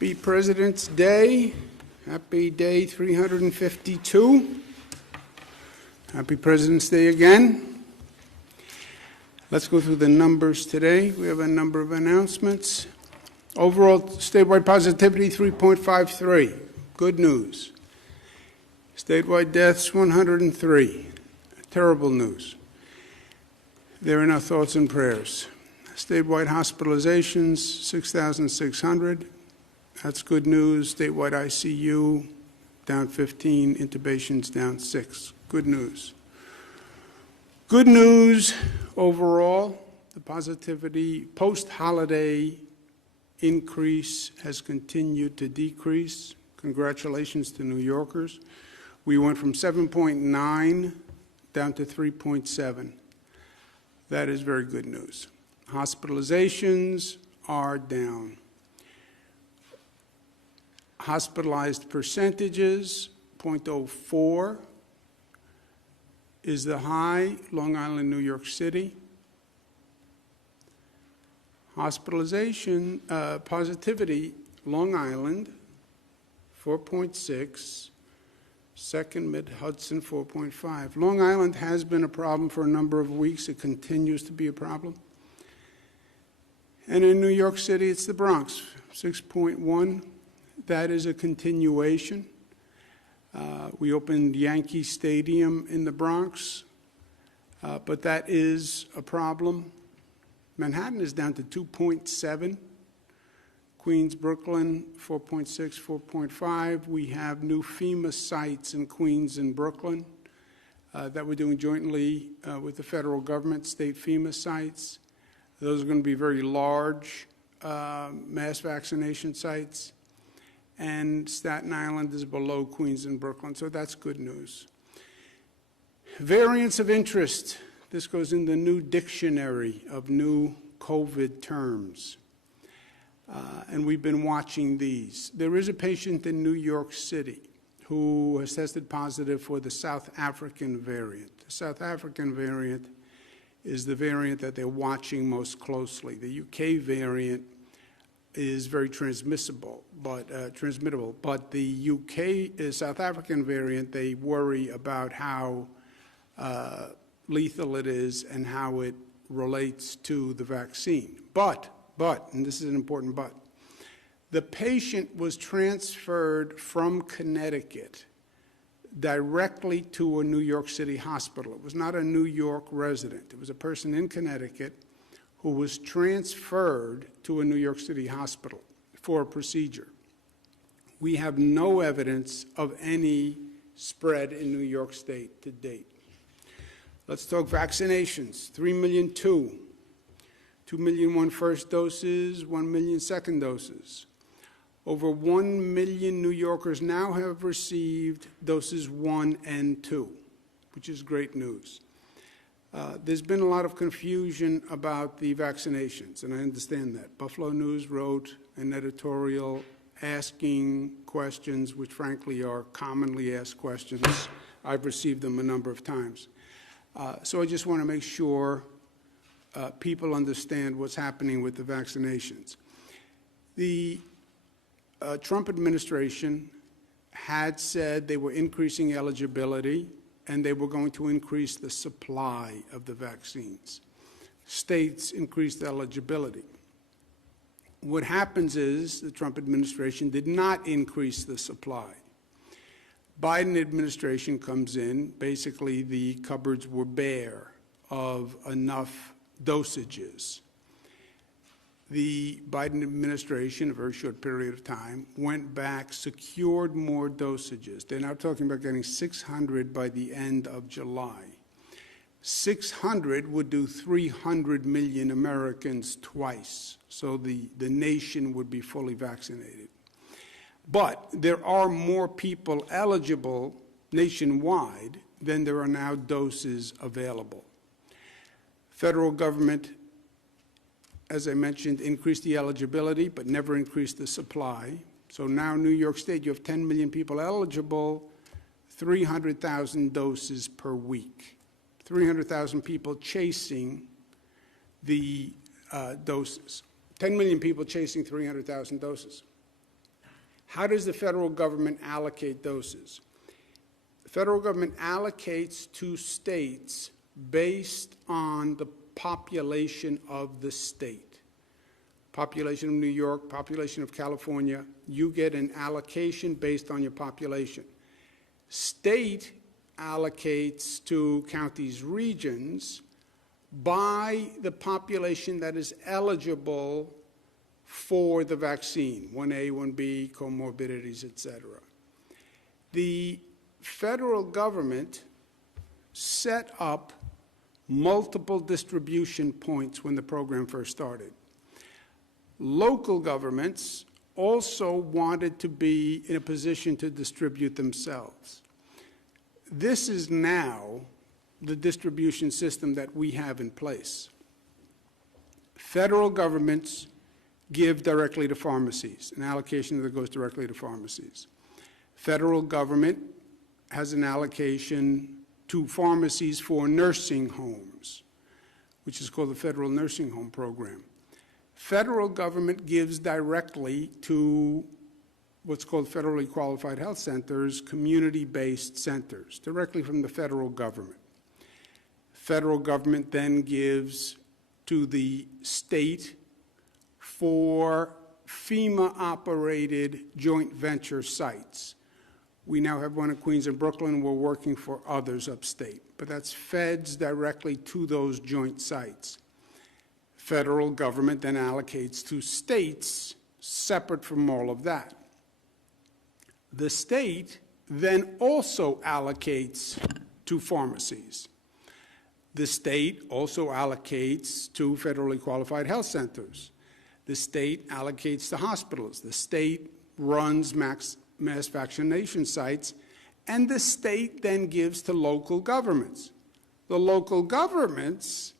Happy President's Day. Happy day 352. Happy President's Day again. Let's go through the numbers today. We have a number of announcements. Overall statewide positivity 3.53. Good news. Statewide deaths 103. Terrible news. They're in our thoughts and prayers. Statewide hospitalizations 6,600. That's good news. Statewide ICU down 15, intubations down 6. Good news. Good news overall, the positivity post-holiday increase has continued to decrease. Congratulations to New Yorkers. We went from 7.9 down to 3.7. That is very good news. Hospitalizations are down. Hospitalized percentages, 0.04 is the high, Long Island, New York City. Hospitalization, positivity, Long Island, 4.6, second Mid-Hudson, 4.5. Long Island has been a problem for a number of weeks. It continues to be a problem. And in New York City, it's the Bronx, 6.1. That is a continuation. We opened Yankee Stadium in the Bronx, but that is a problem. Manhattan is down to 2.7. Queens, Brooklyn, 4.6, 4.5. We have new FEMA sites in Queens and Brooklyn that we're doing jointly with the federal government, state FEMA sites. Those are going to be very large mass vaccination sites. And Staten Island is below Queens and Brooklyn, so that's good news. Variants of interest. This goes in the new dictionary of new COVID terms. And we've been watching these. There is a patient in New York City who has tested positive for the South African variant. The South African variant is the variant that they're watching most closely. The UK variant is very transmissible, transmittable. But the UK, South African variant, they worry about how lethal it is and how it relates to the vaccine. But, and this is an important but, the patient was transferred from Connecticut directly to a New York City hospital. It was not a New York resident. It was a person in Connecticut who was transferred to a New York City hospital for a procedure. We have no evidence of any spread in New York State to date. Let's talk vaccinations. 3,000,002. 2,000,001 first doses, 1,000,000 second doses. Over 1 million New Yorkers now have received doses 1 and 2, which is great news. There's been a lot of confusion about the vaccinations, and I understand that. Buffalo News wrote an editorial asking questions, which frankly are commonly asked questions. I've received them a number of times. So I just want to make sure people understand what's happening with the vaccinations. The Trump administration had said they were increasing eligibility and they were going to increase the supply of the vaccines. States increased eligibility. What happens is the Trump administration did not increase the supply. Biden administration comes in, basically the cupboards were bare of enough dosages. The Biden administration, a very short period of time, went back, secured more dosages. They're now talking about getting 600 by the end of July. 600 would do 300 million Americans twice, so the nation would be fully vaccinated. But there are more people eligible nationwide than there are now doses available. Federal government, as I mentioned, increased the eligibility, but never increased the supply. So now New York State, you have 10 million people eligible, 300,000 doses per week. 300,000 people chasing the doses. 10 million people chasing 300,000 doses. How does the federal government allocate doses? The federal government allocates to states based on the population of the state. Population of New York, population of California, you get an allocation based on your population. State allocates to counties, regions, by the population that is eligible for the vaccine, 1A, 1B, comorbidities, etc. The federal government set up multiple distribution points when the program first started. Local governments also wanted to be in a position to distribute themselves. This is now the distribution system that we have in place. Federal governments give directly to pharmacies, an allocation that goes directly to pharmacies. Federal government has an allocation to pharmacies for nursing homes, which is called the Federal Nursing Home Program. Federal government gives directly to what's called federally qualified health centers, community-based centers, directly from the federal government. Federal government then gives to the state for FEMA-operated joint venture sites. We now have one in Queens and Brooklyn. We're working for others upstate. But that's feds directly to those joint sites. Federal government then allocates to states separate from all of that. The state then also allocates to pharmacies. The state also allocates to federally qualified health centers. The state allocates to hospitals. The state runs mass vaccination sites, and the state then gives to local governments. The local governments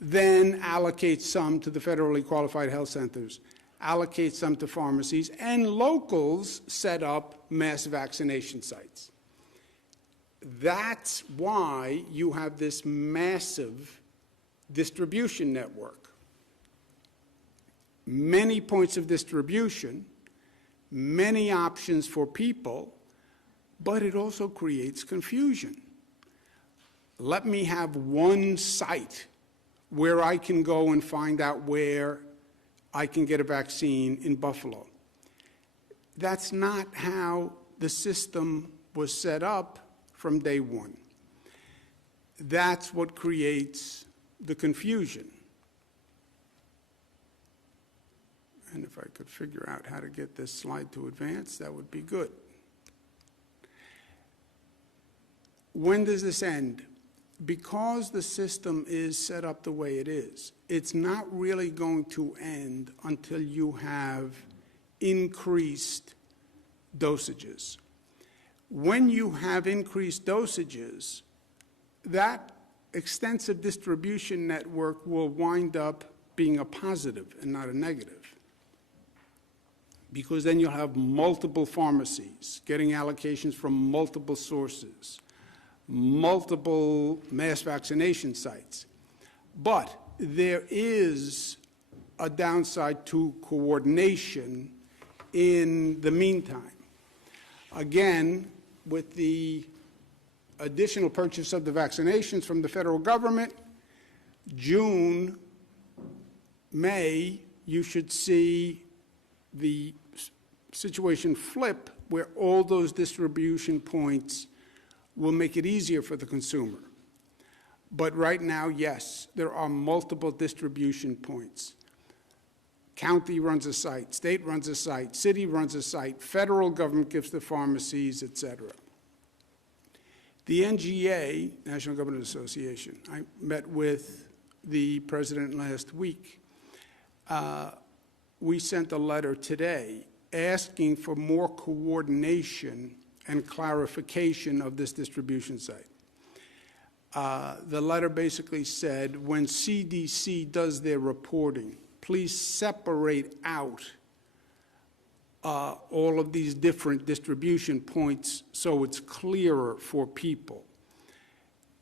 then allocate some to the federally qualified health centers, allocate some to pharmacies, and locals set up mass vaccination sites. That's why you have this massive distribution network. Many points of distribution, many options for people, but it also creates confusion. Let me have one site where I can go and find out where I can get a vaccine in Buffalo. That's not how the system was set up from day one. That's what creates the confusion. And if I could figure out how to get this slide to advance, that would be good. When does this end? Because the system is set up the way it is, it's not really going to end until you have increased dosages. When you have increased dosages, that extensive distribution network will wind up being a positive and not a negative, because then you'll have multiple pharmacies getting allocations from multiple sources, multiple mass vaccination sites. But there is a downside to coordination in the meantime. Again, with the additional purchase of the vaccinations from the federal government, June, May, you should see the situation flip where all those distribution points will make it easier for the consumer. But right now, yes, there are multiple distribution points. County runs a site, state runs a site, city runs a site, federal government gives to pharmacies, et cetera. The NGA, National Government Association, I met with the president last week. We sent a letter today asking for more coordination and clarification of this distribution site. The letter basically said, when CDC does their reporting, please separate out all of these different distribution points so it's clearer for people.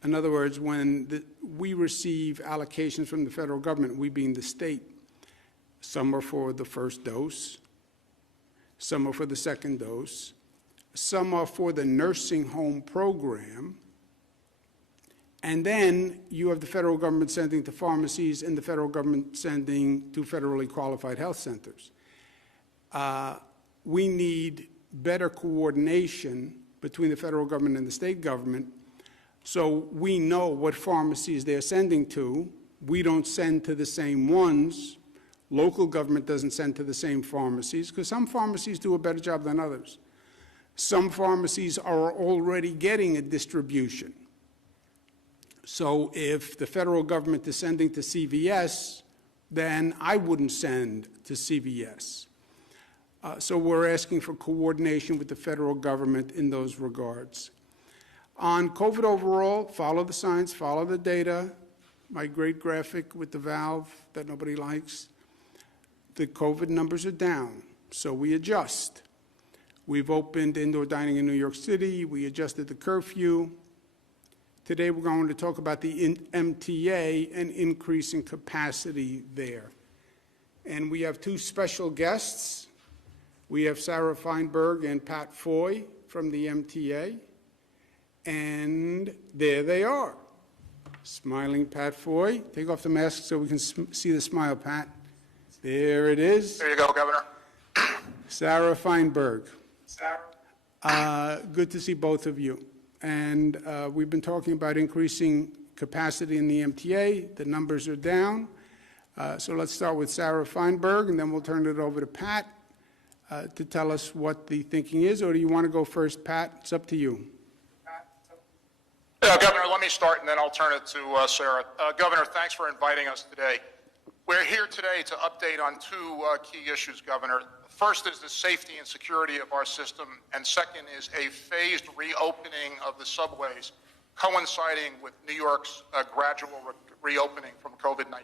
In other words, when we receive allocations from the federal government, we being the state, some are for the first dose, some are for the second dose, some are for the nursing home program, and then you have the federal government sending to pharmacies and the federal government sending to federally qualified health centers. We need better coordination between the federal government and the state government so we know what pharmacies they're sending to. We don't send to the same ones. Local government doesn't send to the same pharmacies because some pharmacies do a better job than others. Some pharmacies are already getting a distribution. So if the federal government is sending to CVS, then I wouldn't send to CVS. So we're asking for coordination with the federal government in those regards. On COVID overall, follow the science, follow the data. My great graphic with the valve that nobody likes. The COVID numbers are down, so we adjust. We've opened indoor dining in New York City. We adjusted the curfew. Today we're going to talk about the MTA and increase in capacity there. And we have two special guests. We have Sarah Feinberg and Pat Foy from the MTA. And there they are. Smiling Pat Foy. Take off the mask so we can see the smile, Pat. There it is. There you go, Governor. Sarah Feinberg. Good to see both of you. And we've been talking about increasing capacity in the MTA. The numbers are down. So let's start with Sarah Feinberg, and then we'll turn it over to Pat to tell us what the thinking is. Or do you want to go first, Pat? It's up to you. Governor, let me start, and then I'll turn it to Sarah. Governor, thanks for inviting us today. We're here today to update on two key issues, Governor. First is the safety and security of our system, and second is a phased reopening of the subways, coinciding with New York's gradual reopening from COVID-19.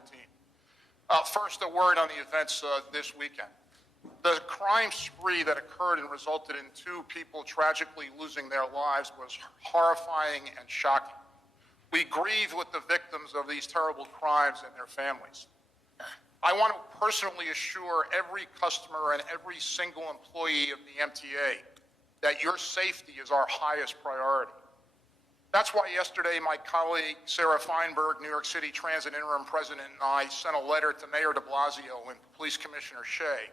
First, a word on the events this weekend. The crime spree that occurred and resulted in two people tragically losing their lives was horrifying and shocking. We grieve with the victims of these terrible crimes and their families. I want to personally assure every customer and every single employee of the MTA that your safety is our highest priority. That's why yesterday my colleague Sarah Feinberg, New York City Transit Interim President, and I sent a letter to Mayor de Blasio and Police Commissioner Shea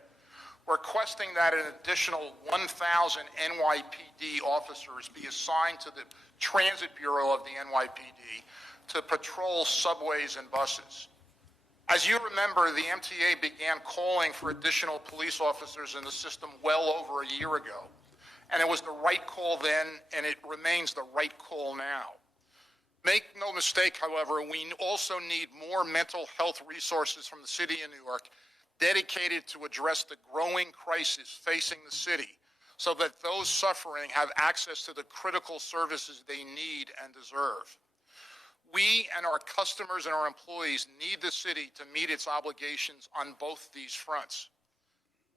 requesting that an additional 1,000 NYPD officers be assigned to the Transit Bureau of the NYPD to patrol subways and buses. As you remember, the MTA began calling for additional police officers in the system well over a year ago. And it was the right call then, and it remains the right call now. Make no mistake, however, we also need more mental health resources from the city of New York dedicated to address the growing crisis facing the city so that those suffering have access to the critical services they need and deserve. We and our customers and our employees need the city to meet its obligations on both these fronts.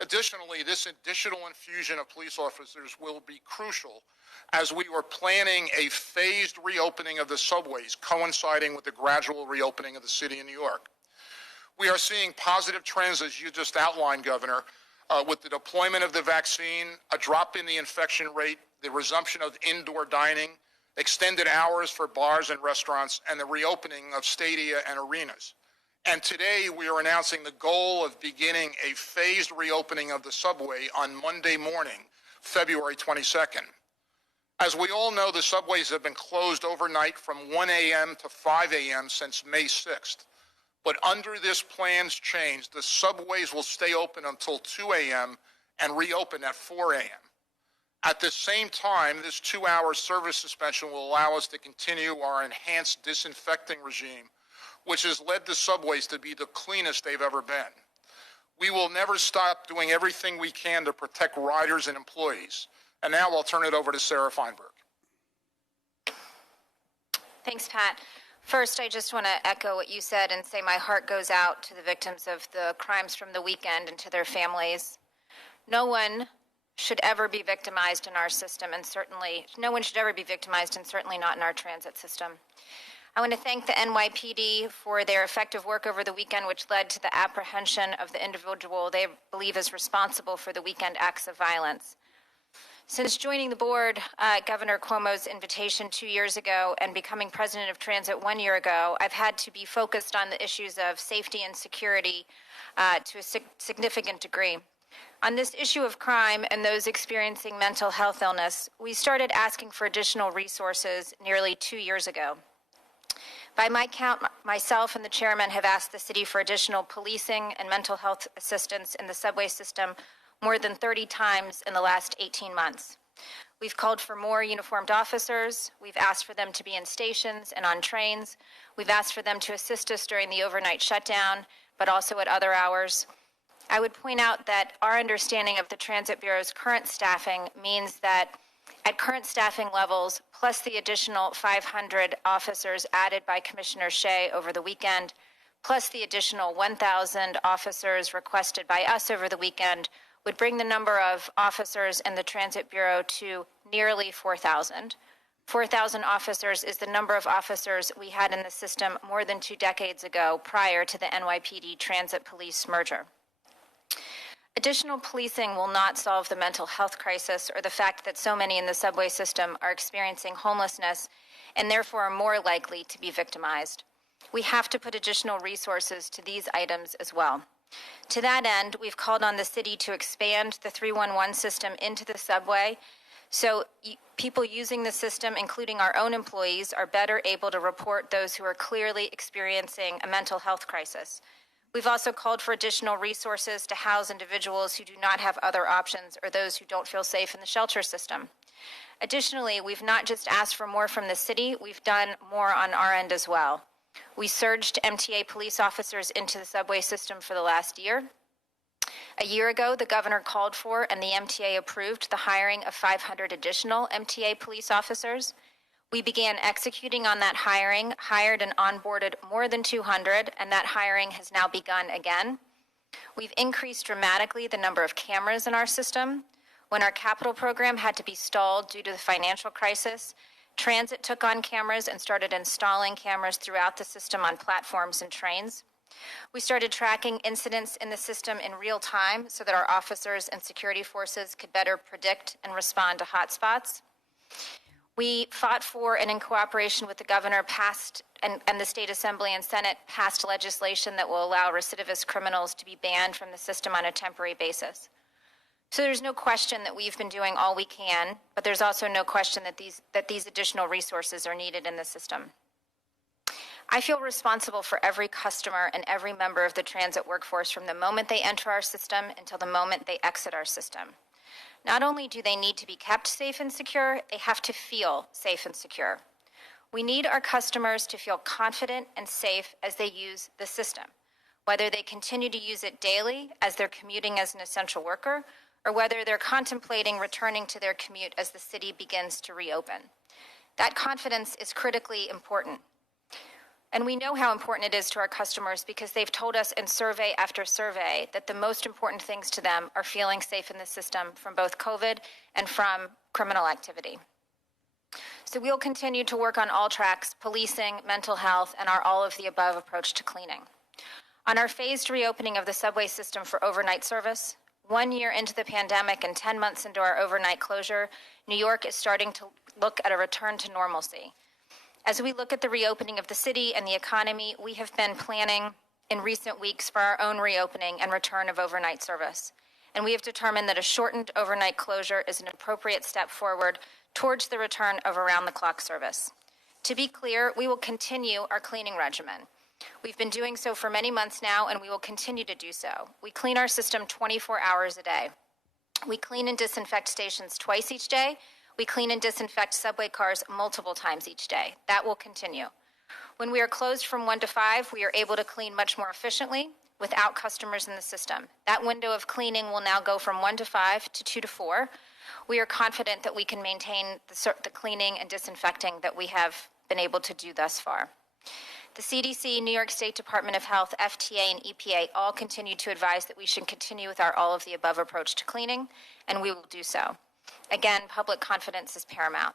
Additionally, this additional infusion of police officers will be crucial as we were planning a phased reopening of the subways coinciding with the gradual reopening of the city of New York. We are seeing positive trends, as you just outlined, Governor, with the deployment of the vaccine, a drop in the infection rate, the resumption of indoor dining, extended hours for bars and restaurants, and the reopening of stadia and arenas. And today we are announcing the goal of beginning a phased reopening of the subway on Monday morning, February 22nd. As we all know, the subways have been closed overnight from 1 a.m. to 5 a.m. since May 6th. But under this plan's change, the subways will stay open until 2 a.m. and reopen at 4 a.m. At the same time, this 2-hour service suspension will allow us to continue our enhanced disinfecting regime, which has led the subways to be the cleanest they've ever been. We will never stop doing everything we can to protect riders and employees. And now I'll turn it over to Sarah Feinberg. Thanks, Pat. First, I just want to echo what you said and say my heart goes out to the victims of the crimes from the weekend and to their families. No one should ever be victimized in our system, and certainly no one should ever be victimized, and certainly not in our transit system. I want to thank the NYPD for their effective work over the weekend, which led to the apprehension of the individual they believe is responsible for the weekend acts of violence. Since joining the board at Governor Cuomo's invitation 2 years ago and becoming president of Transit 1 year ago, I've had to be focused on the issues of safety and security to a significant degree. On this issue of crime and those experiencing mental health illness, we started asking for additional resources nearly 2 years ago. By my count, myself and the chairman have asked the city for additional policing and mental health assistance in the subway system more than 30 times in the last 18 months. We've called for more uniformed officers. We've asked for them to be in stations and on trains. We've asked for them to assist us during the overnight shutdown, but also at other hours. I would point out that our understanding of the Transit Bureau's current staffing means that at current staffing levels, plus the additional 500 officers added by Commissioner Shea over the weekend, plus the additional 1,000 officers requested by us over the weekend, would bring the number of officers in the Transit Bureau to nearly 4,000. 4,000 officers is the number of officers we had in the system more than 2 decades ago prior to the NYPD Transit Police merger. Additional policing will not solve the mental health crisis or the fact that so many in the subway system are experiencing homelessness and therefore are more likely to be victimized. We have to put additional resources to these items as well. To that end, we've called on the city to expand the 311 system into the subway so people using the system, including our own employees, are better able to report those who are clearly experiencing a mental health crisis. We've also called for additional resources to house individuals who do not have other options or those who don't feel safe in the shelter system. Additionally, we've not just asked for more from the city, we've done more on our end as well. We surged MTA police officers into the subway system for the last year. A year ago, the governor called for and the MTA approved the hiring of 500 additional MTA police officers. We began executing on that hiring, hired and onboarded more than 200, and that hiring has now begun again. We've increased dramatically the number of cameras in our system. When our capital program had to be stalled due to the financial crisis, Transit took on cameras and started installing cameras throughout the system on platforms and trains. We started tracking incidents in the system in real time so that our officers and security forces could better predict and respond to hotspots. We fought for and in cooperation with the governor passed and the state assembly and senate passed legislation that will allow recidivist criminals to be banned from the system on a temporary basis. So there's no question that we've been doing all we can, but there's also no question that these additional resources are needed in the system. I feel responsible for every customer and every member of the transit workforce from the moment they enter our system until the moment they exit our system. Not only do they need to be kept safe and secure, they have to feel safe and secure. We need our customers to feel confident and safe as they use the system, whether they continue to use it daily as they're commuting as an essential worker, or whether they're contemplating returning to their commute as the city begins to reopen. That confidence is critically important. And we know how important it is to our customers because they've told us in survey after survey that the most important things to them are feeling safe in the system from both COVID and from criminal activity. So we'll continue to work on all tracks, policing, mental health, and our all-of-the-above approach to cleaning. On our phased reopening of the subway system for overnight service, 1 year into the pandemic and 10 months into our overnight closure, New York is starting to look at a return to normalcy. As we look at the reopening of the city and the economy, we have been planning in recent weeks for our own reopening and return of overnight service. And we have determined that a shortened overnight closure is an appropriate step forward towards the return of around-the-clock service. To be clear, we will continue our cleaning regimen. We've been doing so for many months now, and we will continue to do so. We clean our system 24 hours a day. We clean and disinfect stations twice each day. We clean and disinfect subway cars multiple times each day. That will continue. When we are closed from 1 to 5, we are able to clean much more efficiently without customers in the system. That window of cleaning will now go from 1 to 5 to 2 to 4. We are confident that we can maintain the cleaning and disinfecting that we have been able to do thus far. The CDC, New York State Department of Health, FTA, and EPA all continue to advise that we should continue with our all-of-the-above approach to cleaning, and we will do so. Again, public confidence is paramount.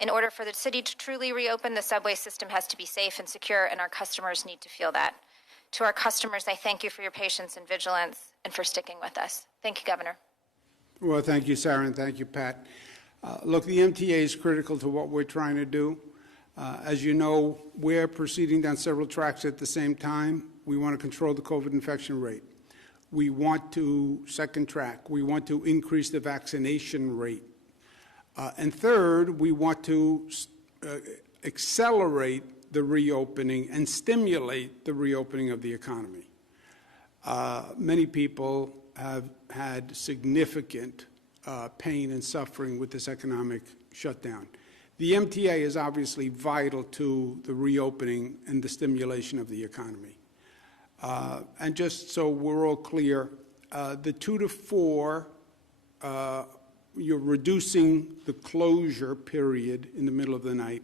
In order for the city to truly reopen, the subway system has to be safe and secure, and our customers need to feel that. To our customers, I thank you for your patience and vigilance and for sticking with us. Thank you, Governor. Well, thank you, Sarah, and thank you, Pat. Look, the MTA is critical to what we're trying to do. As you know, we're proceeding down several tracks at the same time. We want to control the COVID infection rate. We want to, second track, we want to increase the vaccination rate. And third, we want to accelerate the reopening and stimulate the reopening of the economy. Many people have had significant pain and suffering with this economic shutdown. The MTA is obviously vital to the reopening and the stimulation of the economy. And just so we're all clear, the 2 to 4, you're reducing the closure period in the middle of the night.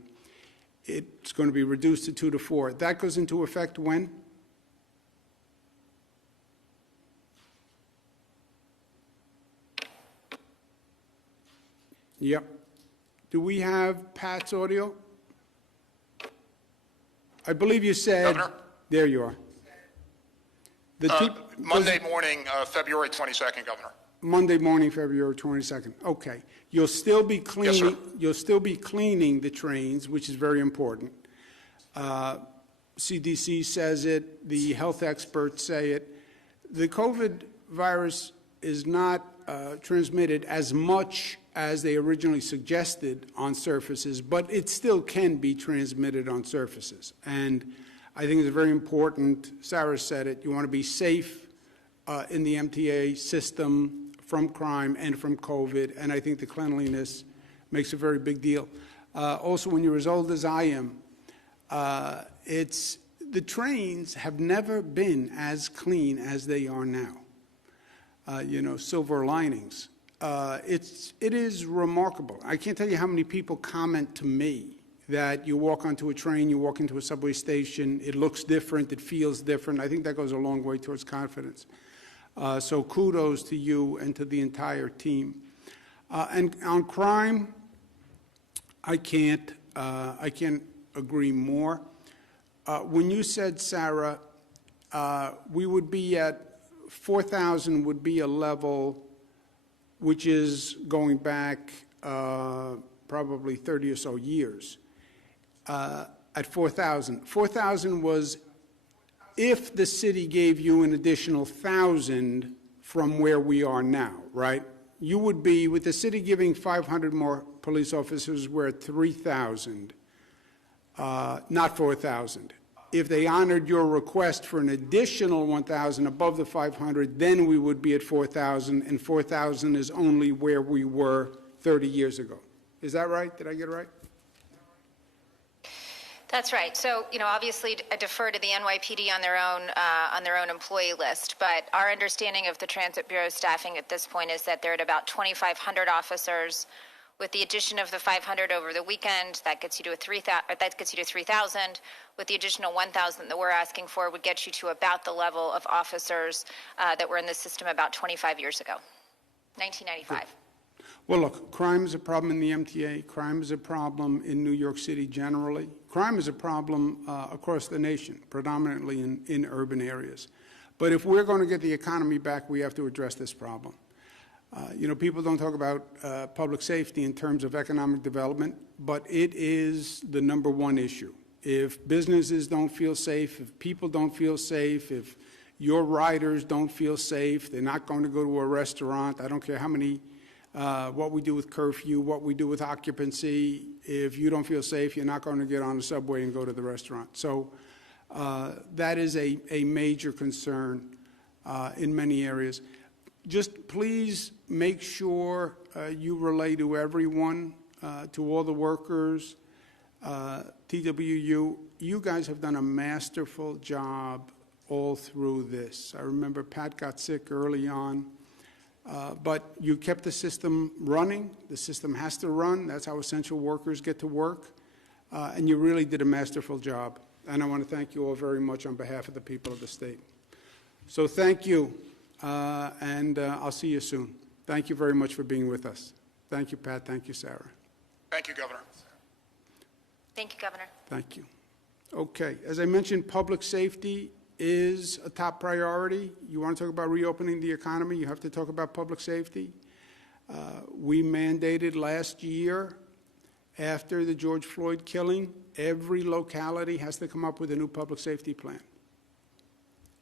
It's going to be reduced to 2 to 4. That goes into effect when? Yep. Do we have Pat's audio? I believe you said. Governor? There you are. Monday morning, February 22nd, Governor. Monday morning, February 22nd. Okay. You'll still be cleaning. Yes, sir. You'll still be cleaning the trains, which is very important. CDC says it. The health experts say it. The COVID virus is not transmitted as much as they originally suggested on surfaces, but it still can be transmitted on surfaces. And I think it's very important, Sarah said it, you want to be safe in the MTA system from crime and from COVID, and I think the cleanliness makes a very big deal. Also, when you're as old as I am, the trains have never been as clean as they are now. Silver linings. It is remarkable. I can't tell you how many people comment to me that you walk onto a train, you walk into a subway station, it looks different, it feels different. I think that goes a long way towards confidence. So kudos to you and to the entire team. And on crime, I can't agree more. When you said, Sarah, we would be at 4,000 would be a level which is going back probably 30 or so years. At 4,000. 4,000 was if the city gave you an additional 1,000 from where we are now, right? You would be, with the city giving 500 more police officers, we're at 3,000, not 4,000. If they honored your request for an additional 1,000 above the 500, then we would be at 4,000, and 4,000 is only where we were 30 years ago. Is that right? Did I get it right? That's right. So, obviously, I defer to the NYPD on their own employee list. But our understanding of the Transit Bureau staffing at this point is that they're at about 2,500 officers. With the addition of the 500 over the weekend, that gets you to 3,000. With the additional 1,000 that we're asking for, would get you to about the level of officers that were in the system about 25 years ago, 1995. Well, look, crime is a problem in the MTA. Crime is a problem in New York City generally. Crime is a problem across the nation, predominantly in urban areas. But if we're going to get the economy back, we have to address this problem. People don't talk about public safety in terms of economic development, but it is the #1 issue. If businesses don't feel safe, if people don't feel safe, if your riders don't feel safe, they're not going to go to a restaurant. I don't care how many, what we do with curfew, what we do with occupancy. If you don't feel safe, you're not going to get on the subway and go to the restaurant. So that is a major concern in many areas. Just please make sure you relay to everyone, to all the workers, TWU. You guys have done a masterful job all through this. I remember Pat got sick early on, but you kept the system running. The system has to run. That's how essential workers get to work. And you really did a masterful job. And I want to thank you all very much on behalf of the people of the state. So thank you. And I'll see you soon. Thank you very much for being with us. Thank you, Pat. Thank you, Sarah. Thank you, Governor. Thank you, Governor. Thank you. Okay, as I mentioned, public safety is a top priority. You want to talk about reopening the economy, you have to talk about public safety. We mandated last year, after the George Floyd killing, every locality has to come up with a new public safety plan.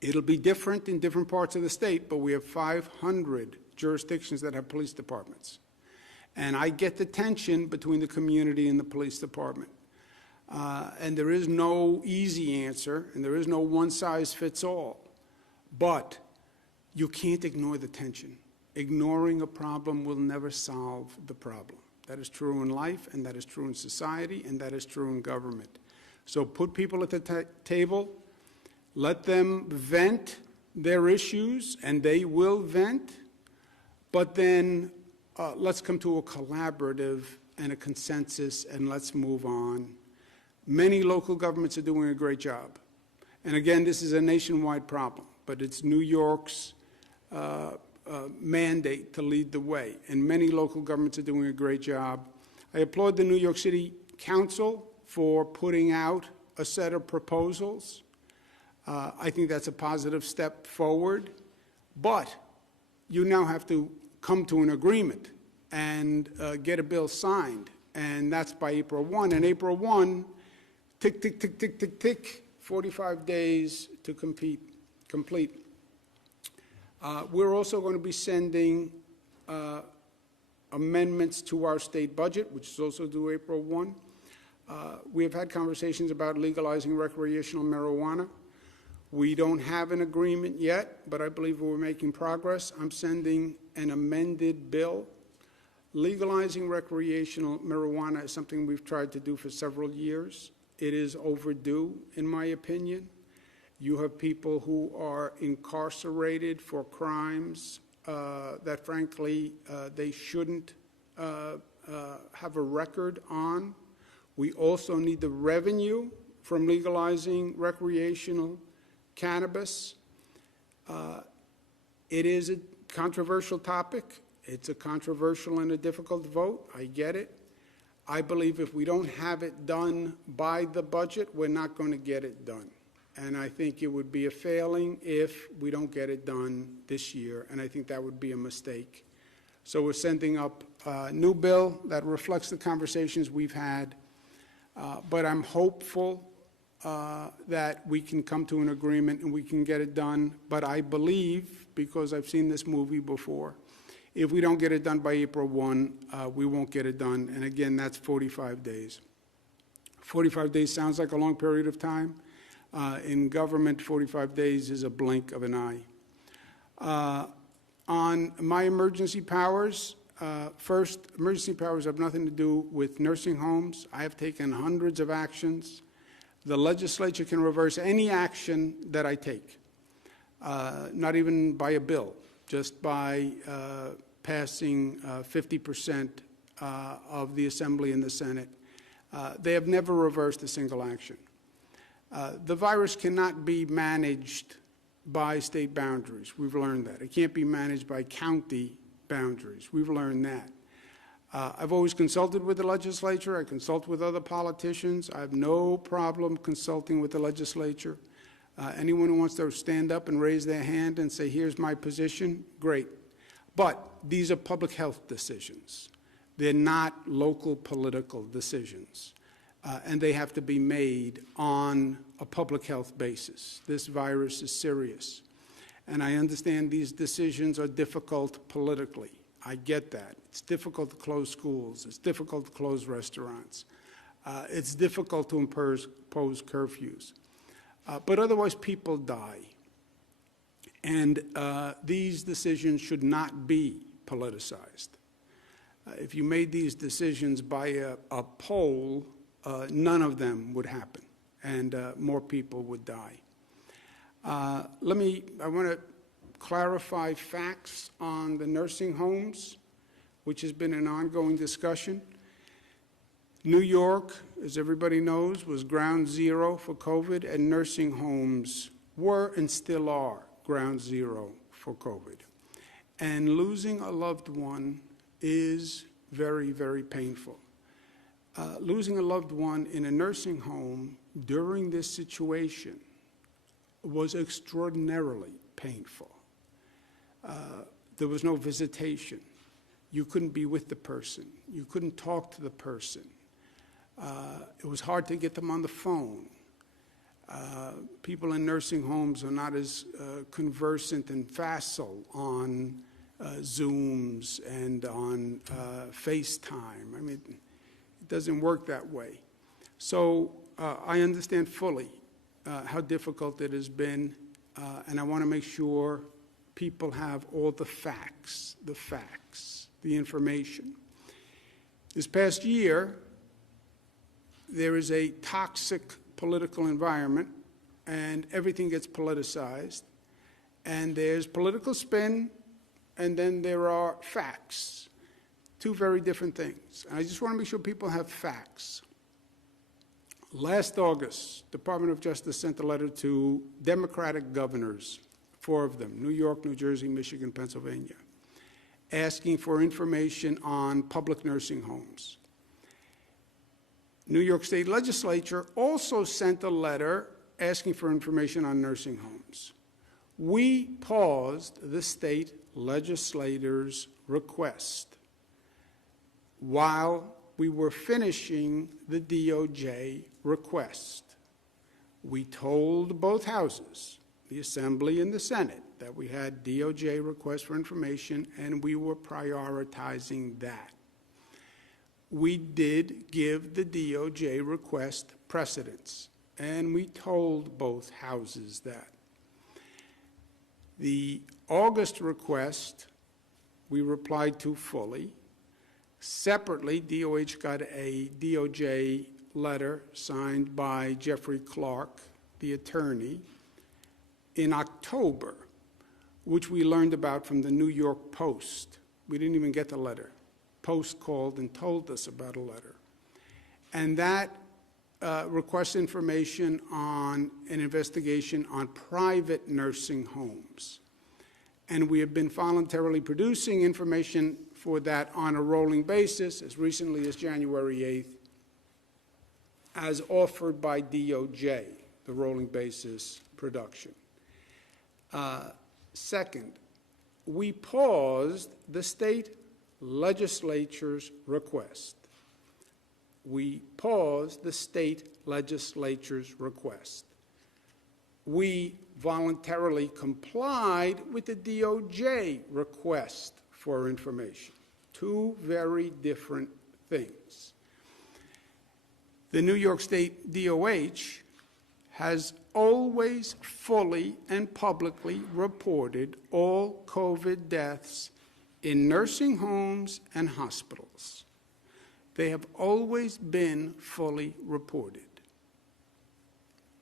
It'll be different in different parts of the state, but we have 500 jurisdictions that have police departments. And I get the tension between the community and the police department. And there is no easy answer, and there is no one-size-fits-all. But you can't ignore the tension. Ignoring a problem will never solve the problem. That is true in life, and that is true in society, and that is true in government. So put people at the table, let them vent their issues, and they will vent, but then let's come to a collaborative and a consensus, and let's move on. Many local governments are doing a great job. And again, this is a nationwide problem, but it's New York's mandate to lead the way. And many local governments are doing a great job. I applaud the New York City Council for putting out a set of proposals. I think that's a positive step forward. But you now have to come to an agreement and get a bill signed. And that's by April 1. And April 1, tick, tick, tick, tick, tick, tick, 45 days to complete. We're also going to be sending amendments to our state budget, which is also due April 1. We have had conversations about legalizing recreational marijuana. We don't have an agreement yet, but I believe we're making progress. I'm sending an amended bill. Legalizing recreational marijuana is something we've tried to do for several years. It is overdue, in my opinion. You have people who are incarcerated for crimes that, frankly, they shouldn't have a record on. We also need the revenue from legalizing recreational cannabis. It is a controversial topic. It's a controversial and a difficult vote. I get it. I believe if we don't have it done by the budget, we're not going to get it done. And I think it would be a failing if we don't get it done this year, and I think that would be a mistake. So we're sending up a new bill that reflects the conversations we've had, but I'm hopeful that we can come to an agreement and we can get it done. But I believe, because I've seen this movie before, if we don't get it done by April 1, we won't get it done. And again, that's 45 days. 45 days sounds like a long period of time. In government, 45 days is a blink of an eye. On my emergency powers, first, emergency powers have nothing to do with nursing homes. I have taken hundreds of actions. The legislature can reverse any action that I take, not even by a bill, just by passing 50% of the Assembly and the Senate. They have never reversed a single action. The virus cannot be managed by state boundaries. We've learned that. It can't be managed by county boundaries. We've learned that. I've always consulted with the legislature. I consult with other politicians. I have no problem consulting with the legislature. Anyone who wants to stand up and raise their hand and say, here's my position, great. But these are public health decisions. They're not local political decisions. And they have to be made on a public health basis. This virus is serious. And I understand these decisions are difficult politically. I get that. It's difficult to close schools. It's difficult to close restaurants. It's difficult to impose curfews. But otherwise, people die. And these decisions should not be politicized. If you made these decisions by a poll, none of them would happen, and more people would die. I want to clarify facts on the nursing homes, which has been an ongoing discussion. New York, as everybody knows, was ground zero for COVID, and nursing homes were and still are ground zero for COVID. And losing a loved one is very, very painful. losing a loved one in a nursing home during this situation was extraordinarily painful. There was no visitation. You couldn't be with the person. You couldn't talk to the person. It was hard to get them on the phone. People in nursing homes are not as conversant and facile on Zooms and on FaceTime. I mean, it doesn't work that way. So I understand fully how difficult it has been, and I want to make sure people have all the facts, the information. This past year, there is a toxic political environment, and everything gets politicized, and there's political spin, and then there are facts. Two very different things. And I just want to make sure people have facts. Last August, Department of Justice sent a letter to Democratic governors, 4 of them, New York, New Jersey, Michigan, Pennsylvania, asking for information on public nursing homes. New York State Legislature also sent a letter asking for information on nursing homes. We paused the state legislators' request while we were finishing the DOJ request. We told both houses, the Assembly and the Senate, that we had DOJ requests for information, and we were prioritizing that. We did give the DOJ request precedence, and we told both houses that. The August request we replied to fully. Separately, DOH got a DOJ letter signed by Jeffrey Clark, the attorney, in October, which we learned about from the New York Post. We didn't even get the letter. Post called and told us about a letter. And that requests information on an investigation on private nursing homes. And we have been voluntarily producing information for that on a rolling basis as recently as January 8th, as offered by DOJ, the rolling basis production. Second, we paused the state legislature's request. We paused the state legislature's request. We voluntarily complied with the DOJ request for information. Two very different things. The New York State DOH has always fully and publicly reported all COVID deaths in nursing homes and hospitals. They have always been fully reported.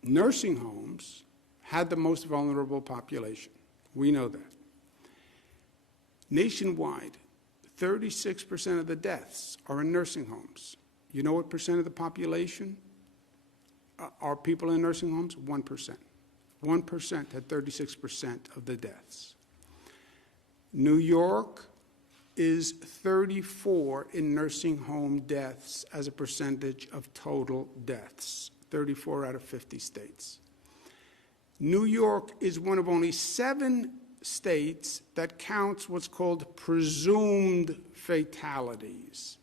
Nursing homes had the most vulnerable population. We know that. Nationwide, 36% of the deaths are in nursing homes. You know what percent of the population are people in nursing homes? 1%. 1% had 36% of the deaths. New York is 34 in nursing home deaths as a percentage of total deaths, 34 out of 50 states. New York is one of only 7 states that counts what's called presumed fatalities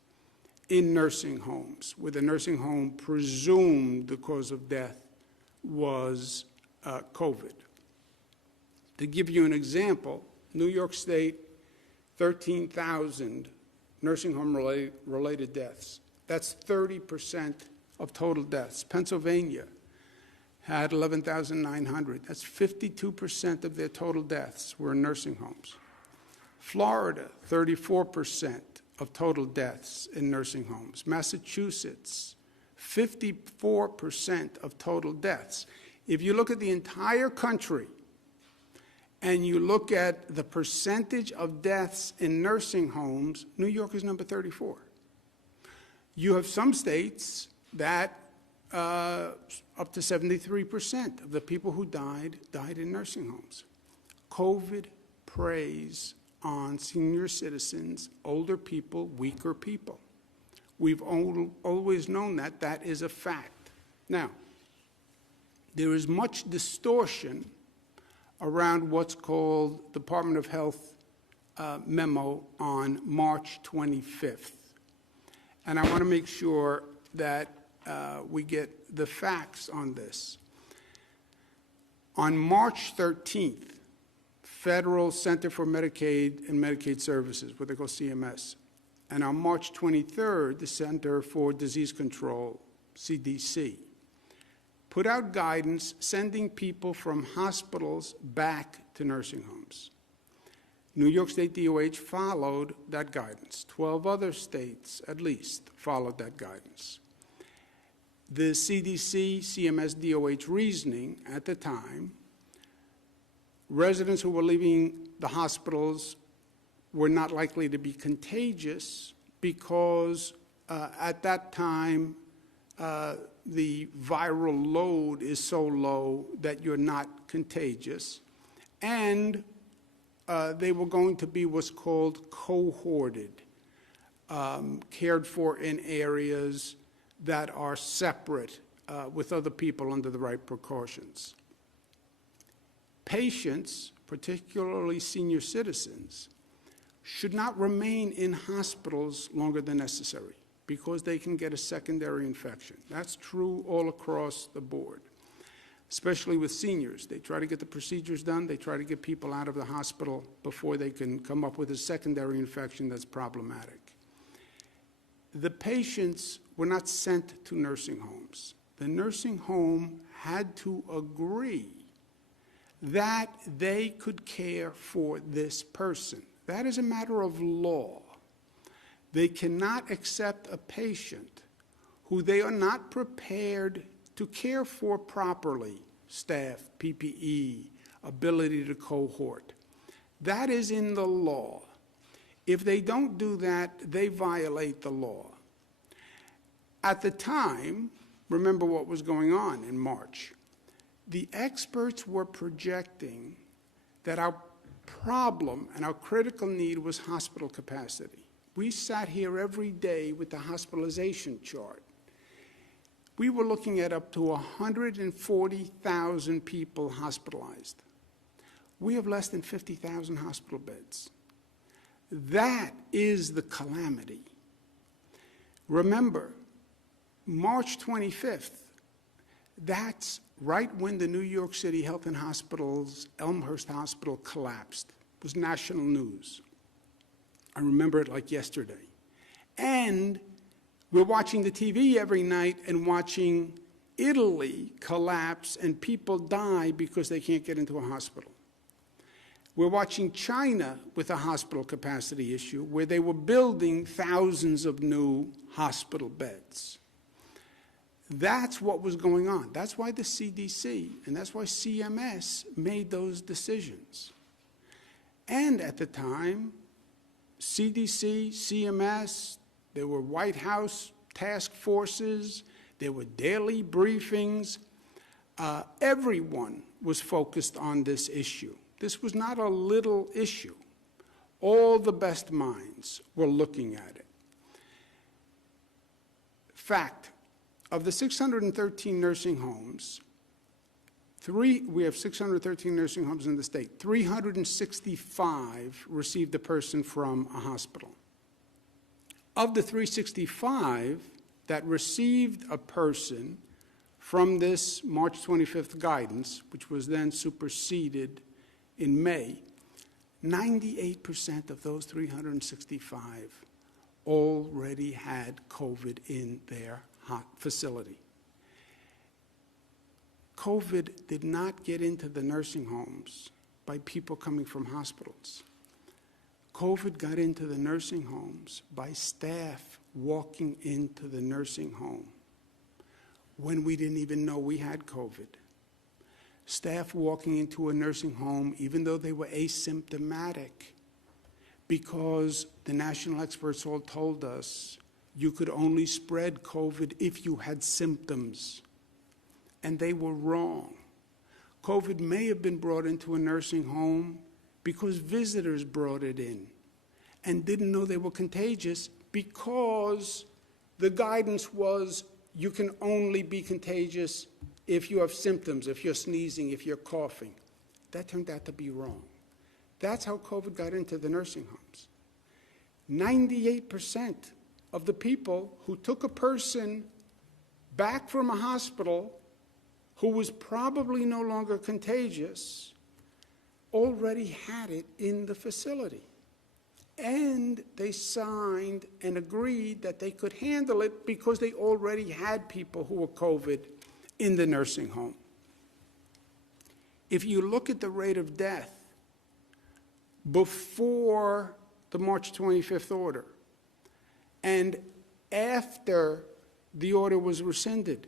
in nursing homes, where the nursing home presumed the cause of death was COVID. To give you an example, New York State, 13,000 nursing home related deaths. That's 30% of total deaths. Pennsylvania had 11,900. That's 52% of their total deaths were in nursing homes. Florida, 34% of total deaths in nursing homes. Massachusetts, 54% of total deaths. If you look at the entire country and you look at the percentage of deaths in nursing homes, New York is number 34. You have some states that up to 73% of the people who died in nursing homes. COVID preys on senior citizens, older people, weaker people. We've always known that. That is a fact. Now, there is much distortion around what's called Department of Health memo on March 25th. And I want to make sure that we get the facts on this. On March 13th, Federal Center for Medicaid and Medicaid Services, what they call CMS, and on March 23rd, the Center for Disease Control, CDC, put out guidance sending people from hospitals back to nursing homes. New York State DOH followed that guidance. 12 other states, at least, followed that guidance. The CDC, CMS, DOH reasoning at the time, residents who were leaving the hospitals were not likely to be contagious because at that time the viral load is so low that you're not contagious, and they were going to be what's called cohorted, cared for in areas that are separate with other people under the right precautions. Patients, particularly senior citizens, should not remain in hospitals longer than necessary because they can get a secondary infection. That's true all across the board, especially with seniors. They try to get the procedures done. They try to get people out of the hospital before they can come up with a secondary infection that's problematic. The patients were not sent to nursing homes. The nursing home had to agree that they could care for this person. That is a matter of law. They cannot accept a patient who they are not prepared to care for properly, staff, PPE, ability to cohort. That is in the law. If they don't do that, they violate the law. At the time, remember what was going on in March. The experts were projecting that our problem and our critical need was hospital capacity. We sat here every day with the hospitalization chart. We were looking at up to 140,000 people hospitalized. We have less than 50,000 hospital beds. That is the calamity. Remember, March 25th, that's right when the New York City Health and Hospitals, Elmhurst Hospital collapsed. It was national news. I remember it like yesterday. And we're watching the TV every night and watching Italy collapse and people die because they can't get into a hospital. We're watching China with a hospital capacity issue where they were building thousands of new hospital beds. That's what was going on. That's why the CDC and that's why CMS made those decisions. And at the time, CDC, CMS, there were White House task forces, there were daily briefings. Everyone was focused on this issue. This was not a little issue. All the best minds were looking at it. Fact, of the 613 nursing homes, we have 613 nursing homes in the state. 365 received a person from a hospital. Of the 365 that received a person from this March 25th guidance, which was then superseded in May, 98% of those 365 already had COVID in their facility. COVID did not get into the nursing homes by people coming from hospitals. COVID got into the nursing homes by staff walking into the nursing home when we didn't even know we had COVID. Staff walking into a nursing home even though they were asymptomatic because the national experts all told us you could only spread COVID if you had symptoms. And they were wrong. COVID may have been brought into a nursing home because visitors brought it in and didn't know they were contagious because the guidance was you can only be contagious if you have symptoms, if you're sneezing, if you're coughing. That turned out to be wrong. That's how COVID got into the nursing homes. 98% of the people who took a person back from a hospital who was probably no longer contagious already had it in the facility. And they signed and agreed that they could handle it because they already had people who were COVID in the nursing home. If you look at the rate of death before the March 25th order and after the order was rescinded,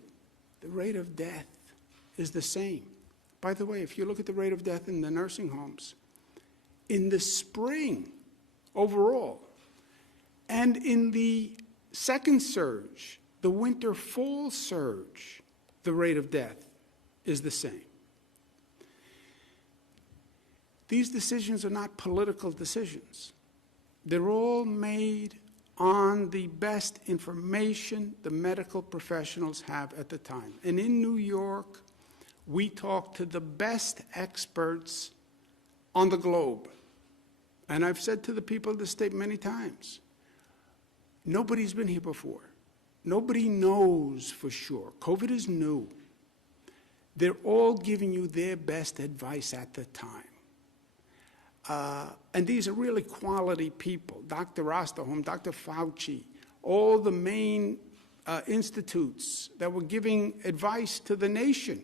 the rate of death is the same. By the way, if you look at the rate of death in the nursing homes, in the spring overall, and in the second surge, the winter-fall surge, the rate of death is the same. These decisions are not political decisions. They're all made on the best information the medical professionals have at the time. And in New York, we talk to the best experts on the globe. And I've said to the people of the state many times, nobody's been here before. Nobody knows for sure. COVID is new. They're all giving you their best advice at the time. And these are really quality people. Dr. Osterholm, Dr. Fauci, all the main institutes that were giving advice to the nation.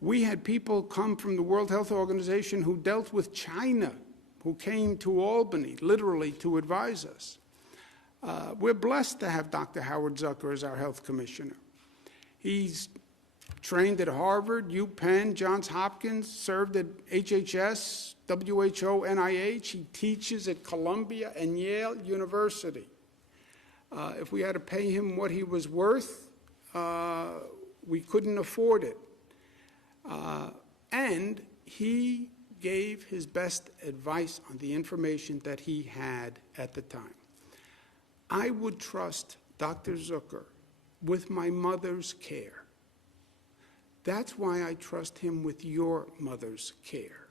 We had people come from the World Health Organization who dealt with China, who came to Albany, literally, to advise us. We're blessed to have Dr. Howard Zucker as our health commissioner. He's trained at Harvard, UPenn, Johns Hopkins, served at HHS, WHO, NIH. He teaches at Columbia and Yale University. If we had to pay him what he was worth, we couldn't afford it. And he gave his best advice on the information that he had at the time. I would trust Dr. Zucker with my mother's care. That's why I trust him with your mother's care.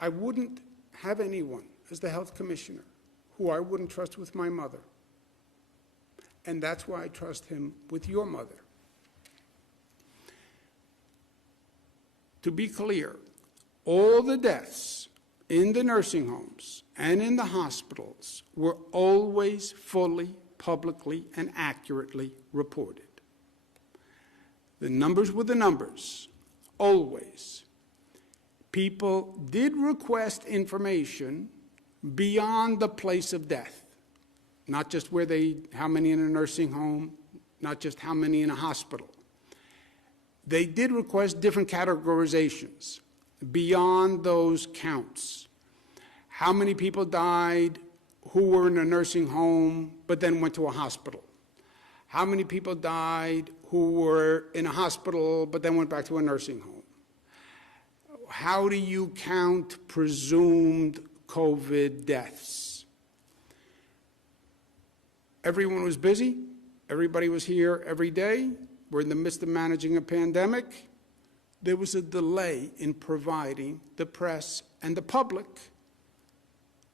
I wouldn't have anyone as the health commissioner who I wouldn't trust with my mother. And that's why I trust him with your mother. To be clear, all the deaths in the nursing homes and in the hospitals were always fully, publicly, and accurately reported. The numbers were the numbers, always. People did request information beyond the place of death, not just how many in a nursing home, not just how many in a hospital. They did request different categorizations beyond those counts. How many people died who were in a nursing home but then went to a hospital? How many people died who were in a hospital but then went back to a nursing home? How do you count presumed COVID deaths? Everyone was busy. Everybody was here every day. We're in the midst of managing a pandemic. There was a delay in providing the press and the public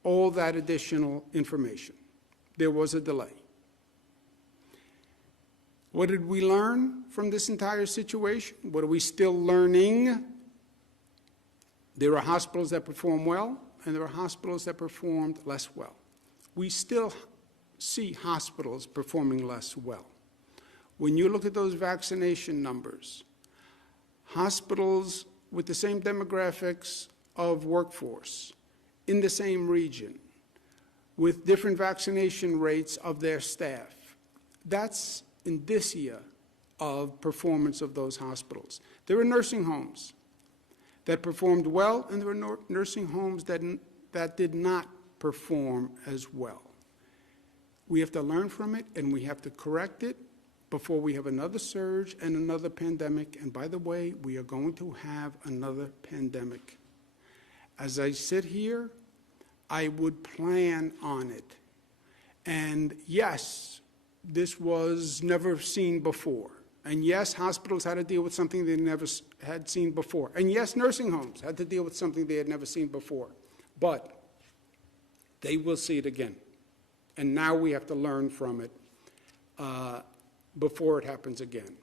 all that additional information. There was a delay. What did we learn from this entire situation? What are we still learning? There are hospitals that perform well, and there are hospitals that performed less well. We still see hospitals performing less well. When you look at those vaccination numbers, hospitals with the same demographics of workforce, in the same region, with different vaccination rates of their staff, that's indicia of performance of those hospitals. There are nursing homes that performed well, and there are nursing homes that did not perform as well. We have to learn from it, and we have to correct it before we have another surge and another pandemic. And by the way, we are going to have another pandemic. As I sit here, I would plan on it. And yes, this was never seen before. And yes, hospitals had to deal with something they never had seen before. And yes, nursing homes had to deal with something they had never seen before. But they will see it again. And now we have to learn from it before it happens again.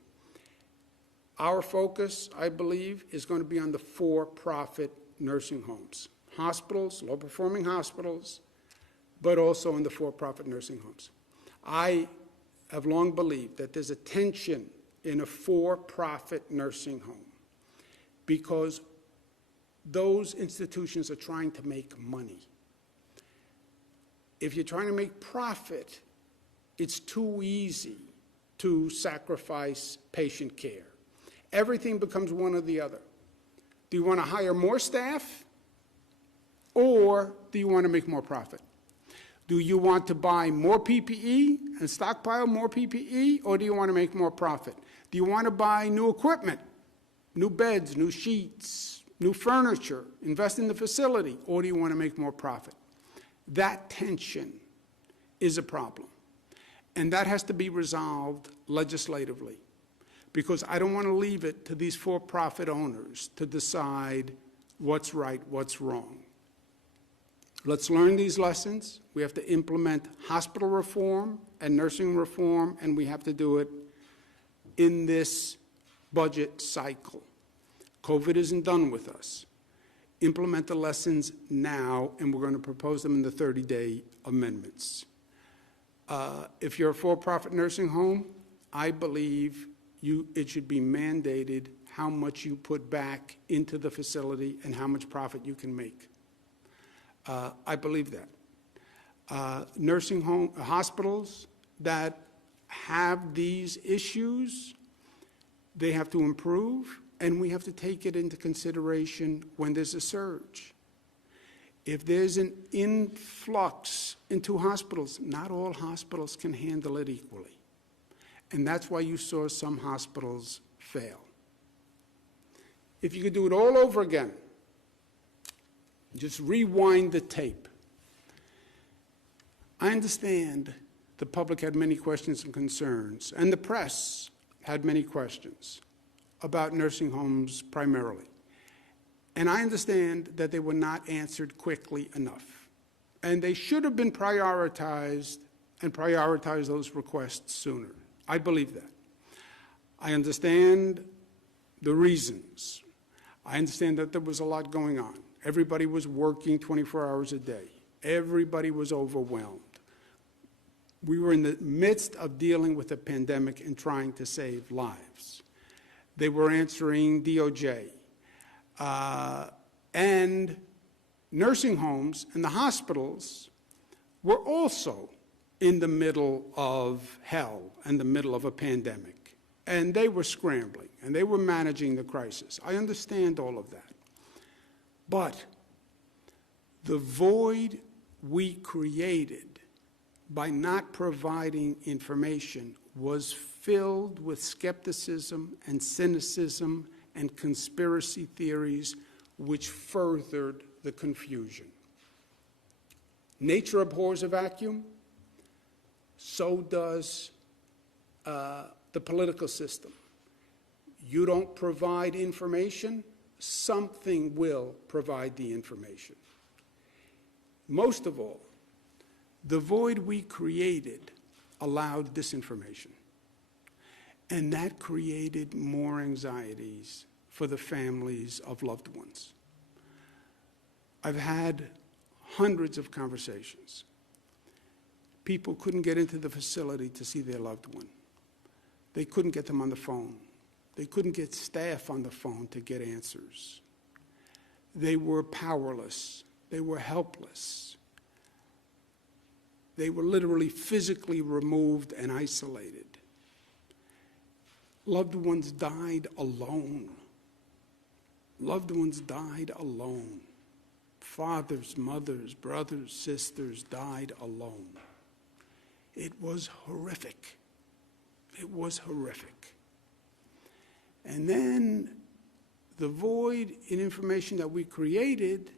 Our focus, I believe, is going to be on the for-profit nursing homes. Hospitals, low-performing hospitals, but also in the for-profit nursing homes. I have long believed that there's a tension in a for-profit nursing home because those institutions are trying to make money. If you're trying to make profit, it's too easy to sacrifice patient care. Everything becomes one or the other. Do you want to hire more staff, or do you want to make more profit? Do you want to buy more PPE and stockpile more PPE, or do you want to make more profit? Do you want to buy new equipment, new beds, new sheets, new furniture, invest in the facility, or do you want to make more profit? That tension is a problem, and that has to be resolved legislatively, because I don't want to leave it to these for-profit owners to decide what's right, what's wrong. Let's learn these lessons. We have to implement hospital reform and nursing reform, and we have to do it in this budget cycle. COVID isn't done with us. Implement the lessons now, and we're going to propose them in the 30-day amendments. If you're a for-profit nursing home, I believe it should be mandated how much you put back into the facility and how much profit you can make. I believe that. Nursing home hospitals that have these issues, they have to improve, and we have to take it into consideration when there's a surge. If there's an influx into hospitals, not all hospitals can handle it equally. And that's why you saw some hospitals fail. If you could do it all over again, just rewind the tape. I understand the public had many questions and concerns, and the press had many questions about nursing homes primarily. And I understand that they were not answered quickly enough. And they should have been prioritized and prioritize those requests sooner. I believe that. I understand the reasons. I understand that there was a lot going on. Everybody was working 24 hours a day. Everybody was overwhelmed. We were in the midst of dealing with a pandemic and trying to save lives. They were answering DOJ. And nursing homes and the hospitals were also in the middle of hell and the middle of a pandemic. And they were scrambling, and they were managing the crisis. I understand all of that. But the void we created by not providing information was filled with skepticism and cynicism and conspiracy theories, which furthered the confusion. Nature abhors a vacuum. So does the political system. You don't provide information, something will provide the information. Most of all, the void we created allowed disinformation. And that created more anxieties for the families of loved ones. I've had hundreds of conversations. People couldn't get into the facility to see their loved one. They couldn't get them on the phone. They couldn't get staff on the phone to get answers. They were powerless. They were helpless. They were literally physically removed and isolated. Loved ones died alone. Loved ones died alone. Fathers, mothers, brothers, sisters died alone. It was horrific. It was horrific. And then the void in information that we created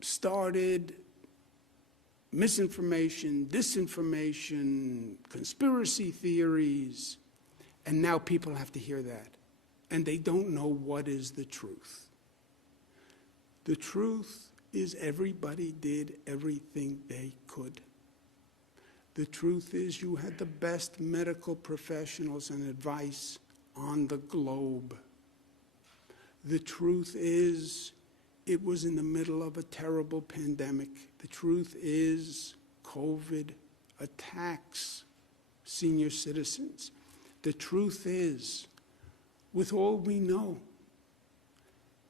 started misinformation, disinformation, conspiracy theories, and now people have to hear that. And they don't know what is the truth. The truth is everybody did everything they could. The truth is you had the best medical professionals and advice on the globe. The truth is it was in the middle of a terrible pandemic. The truth is COVID attacks senior citizens. The truth is, with all we know,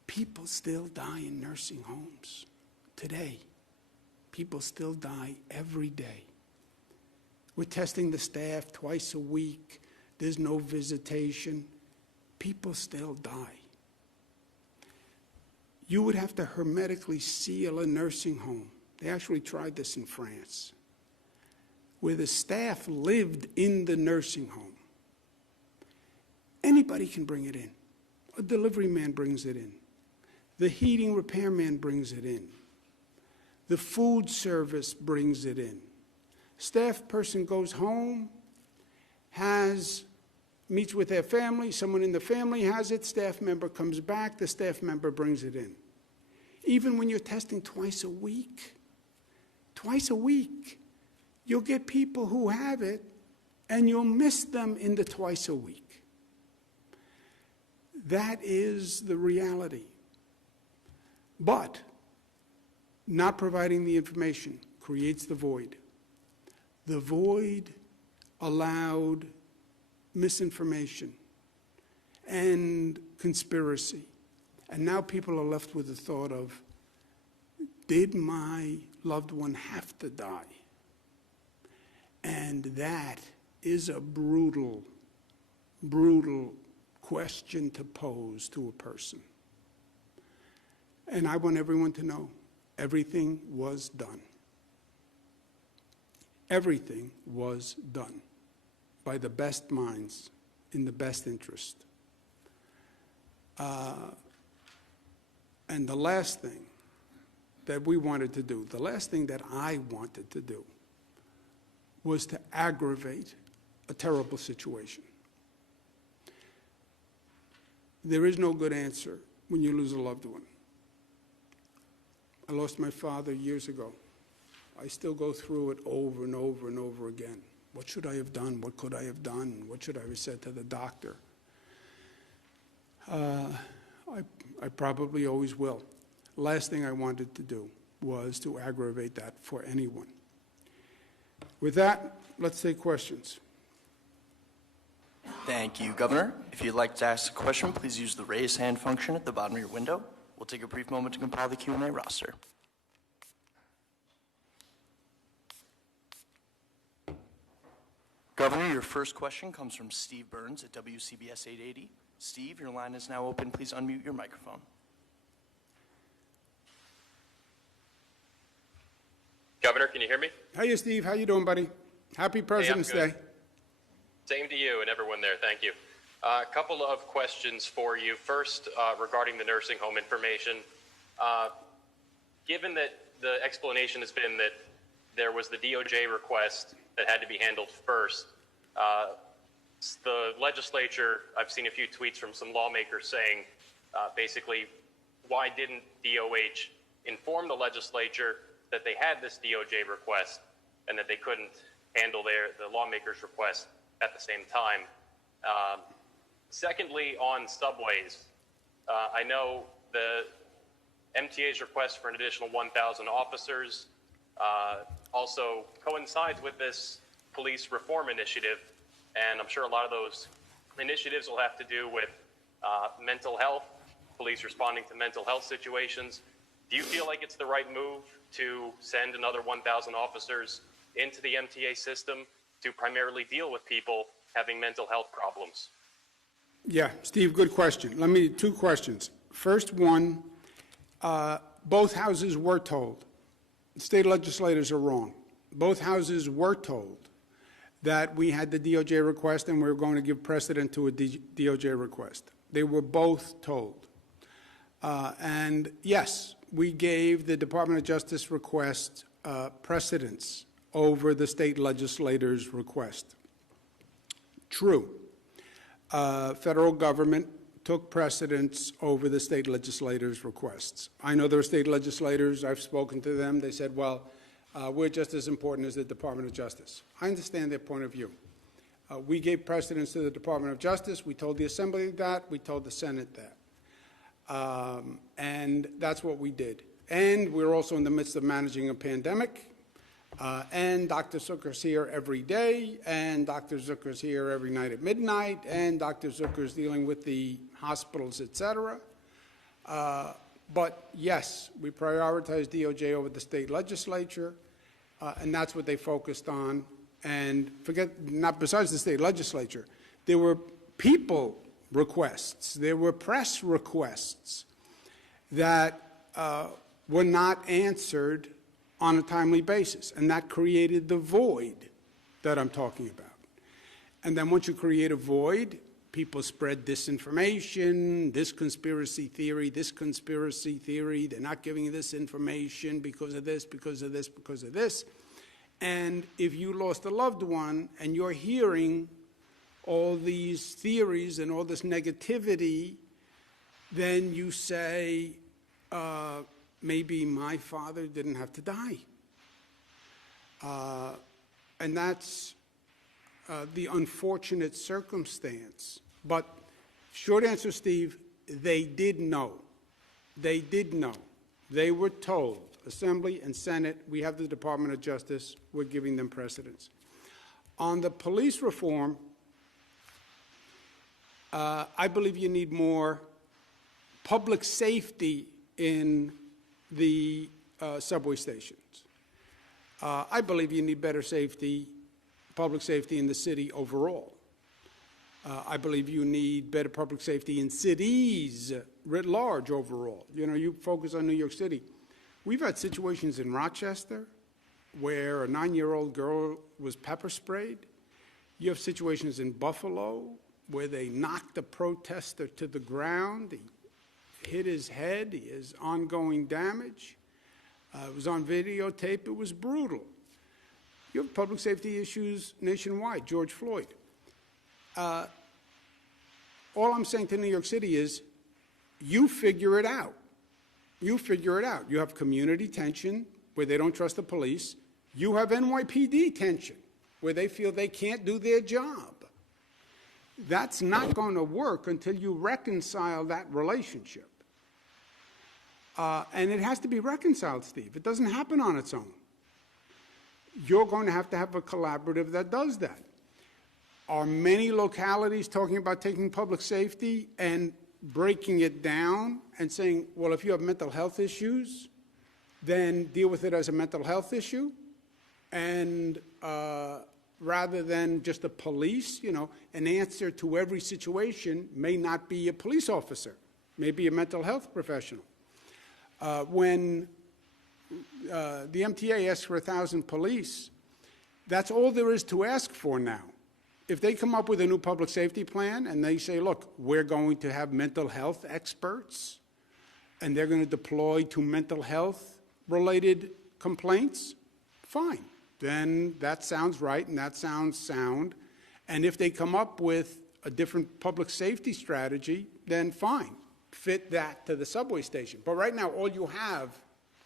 people still die in nursing homes today. People still die every day. We're testing the staff twice a week. There's no visitation. People still die. You would have to hermetically seal a nursing home. They actually tried this in France, where the staff lived in the nursing home. Anybody can bring it in. A delivery man brings it in. The heating repairman brings it in. The food service brings it in. Staff person goes home, meets with their family, someone in the family has it, staff member comes back, the staff member brings it in. Even when you're testing twice a week, you'll get people who have it and you'll miss them in the twice a week. That is the reality. But not providing the information creates the void. The void allowed misinformation and conspiracy. And now people are left with the thought of, did my loved one have to die? And that is a brutal, brutal question to pose to a person. And I want everyone to know, everything was done. Everything was done by the best minds in the best interest. And the last thing that we wanted to do, the last thing that I wanted to do, was to aggravate a terrible situation. There is no good answer when you lose a loved one. I lost my father years ago. I still go through it over and over and over again. What should I have done? What could I have done? What should I have said to the doctor? I probably always will. Last thing I wanted to do was to aggravate that for anyone. With that, let's take questions. Thank you, Governor. If you'd like to ask a question, please use the raise hand function at the bottom of your window. We'll take a brief moment to compile the Q&A roster. Governor, your first question comes from Steve Burns at WCBS 880. Steve, your line is now open. Please unmute your microphone. Governor, can you hear me? Hey, Steve. How you doing, buddy? Happy President's Day. Same to you and everyone there. Thank you. A couple of questions for you. First, regarding the nursing home information. Given that the explanation has been that there was the DOJ request that had to be handled first, the legislature, I've seen a few tweets from some lawmakers saying, basically, why didn't DOH inform the legislature that they had this DOJ request and that they couldn't handle the lawmakers' request at the same time? Secondly, on subways, I know the MTA's request for an additional 1,000 officers also coincides with this police reform initiative, and I'm sure a lot of those initiatives will have to do with mental health, police responding to mental health situations. Do you feel like it's the right move to send another 1,000 officers into the MTA system to primarily deal with people having mental health problems? Yeah, Steve, good question. Two questions. First one, both houses were told. State legislators are wrong. Both houses were told that we had the DOJ request and we were going to give precedent to a DOJ request. They were both told. And yes, we gave the Department of Justice request precedence over the state legislator's request. True. Federal government took precedence over the state legislators' requests. I know there are state legislators, I've spoken to them, they said, well, we're just as important as the Department of Justice. I understand their point of view. We gave precedence to the Department of Justice, we told the Assembly that, we told the Senate that. And that's what we did. And we're also in the midst of managing a pandemic, and Dr. Zucker's here every day, and Dr. Zucker's here every night at midnight, and Dr. Zucker's dealing with the hospitals, et cetera. But yes, we prioritized DOJ over the state legislature, and that's what they focused on. And forget, not besides the state legislature, there were people requests, there were press requests that were not answered on a timely basis, and that created the void that I'm talking about. And then once you create a void, people spread disinformation, this conspiracy theory, they're not giving you this information because of this, because of this, because of this. And if you lost a loved one and you're hearing all these theories and all this negativity, then you say, maybe my father didn't have to die. And that's the unfortunate circumstance. But short answer, Steve, they did know. They did know. They were told, Assembly and Senate, we have the Department of Justice, we're giving them precedence. On the police reform, I believe you need more public safety in the subway stations. I believe you need better safety, public safety in the city overall. I believe you need better public safety in cities writ large overall. You know, you focus on New York City. We've had situations in Rochester where a 9-year-old girl was pepper sprayed. You have situations in Buffalo where they knocked a protester to the ground. He hit his head. He has ongoing damage. It was on videotape. It was brutal. You have public safety issues nationwide. George Floyd. All I'm saying to New York City is, you figure it out. You figure it out. You have community tension where they don't trust the police. You have NYPD tension where they feel they can't do their job. That's not going to work until you reconcile that relationship. And it has to be reconciled, Steve. It doesn't happen on its own. You're going to have a collaborative that does that. Are many localities talking about taking public safety and breaking it down and saying, well, if you have mental health issues, then deal with it as a mental health issue? And rather than just the police, you know, an answer to every situation may not be a police officer, maybe a mental health professional. When the MTA asks for 1,000 police, that's all there is to ask for now. If they come up with a new public safety plan and they say, look, we're going to have mental health experts and they're going to deploy to mental health related complaints, fine. Then that sounds right and that sounds sound. And if they come up with a different public safety strategy, then fine. Fit that to the subway station. But right now, all you have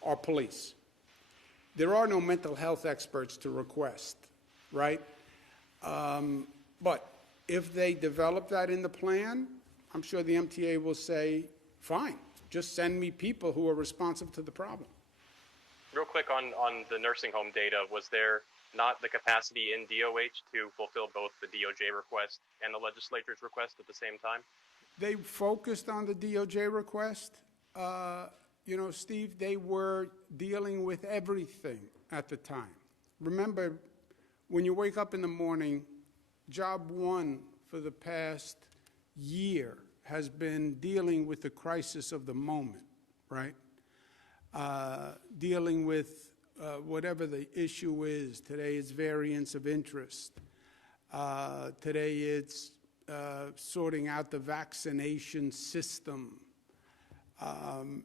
are police. There are no mental health experts to request, right? But if they develop that in the plan, I'm sure the MTA will say, fine, just send me people who are responsive to the problem. Real quick on the nursing home data, was there not the capacity in DOH to fulfill both the DOJ request and the legislature's request at the same time? They focused on the DOJ request. You know, Steve, they were dealing with everything at the time. Remember, when you wake up in the morning, job one for the past year has been dealing with the crisis of the moment, right? Dealing with whatever the issue is. Today it's variance of interest. Today it's sorting out the vaccination system.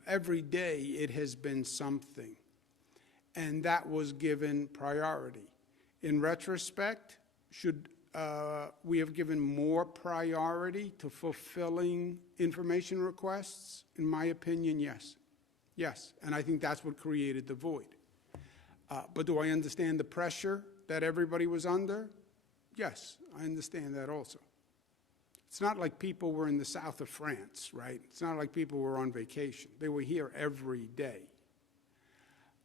Every day it has been something. and that was given priority. In retrospect, should we have given more priority to fulfilling information requests? In my opinion, yes. Yes, and I think that's what created the void. But do I understand the pressure that everybody was under? Yes, I understand that also. It's not like people were in the south of France, right? It's not like people were on vacation. They were here every day.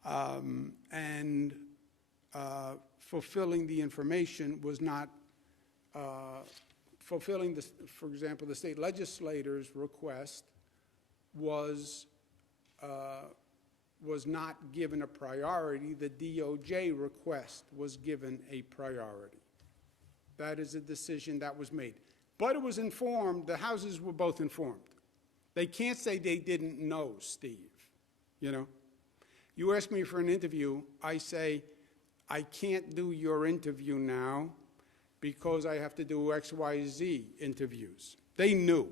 And fulfilling the information was not fulfilling, for example, the state legislator's request was not given a priority. The DOJ request was given a priority. That is a decision that was made. But it was informed, the houses were both informed. They can't say they didn't know, Steve, you know? You ask me for an interview, I say, I can't do your interview now because I have to do XYZ interviews. They knew.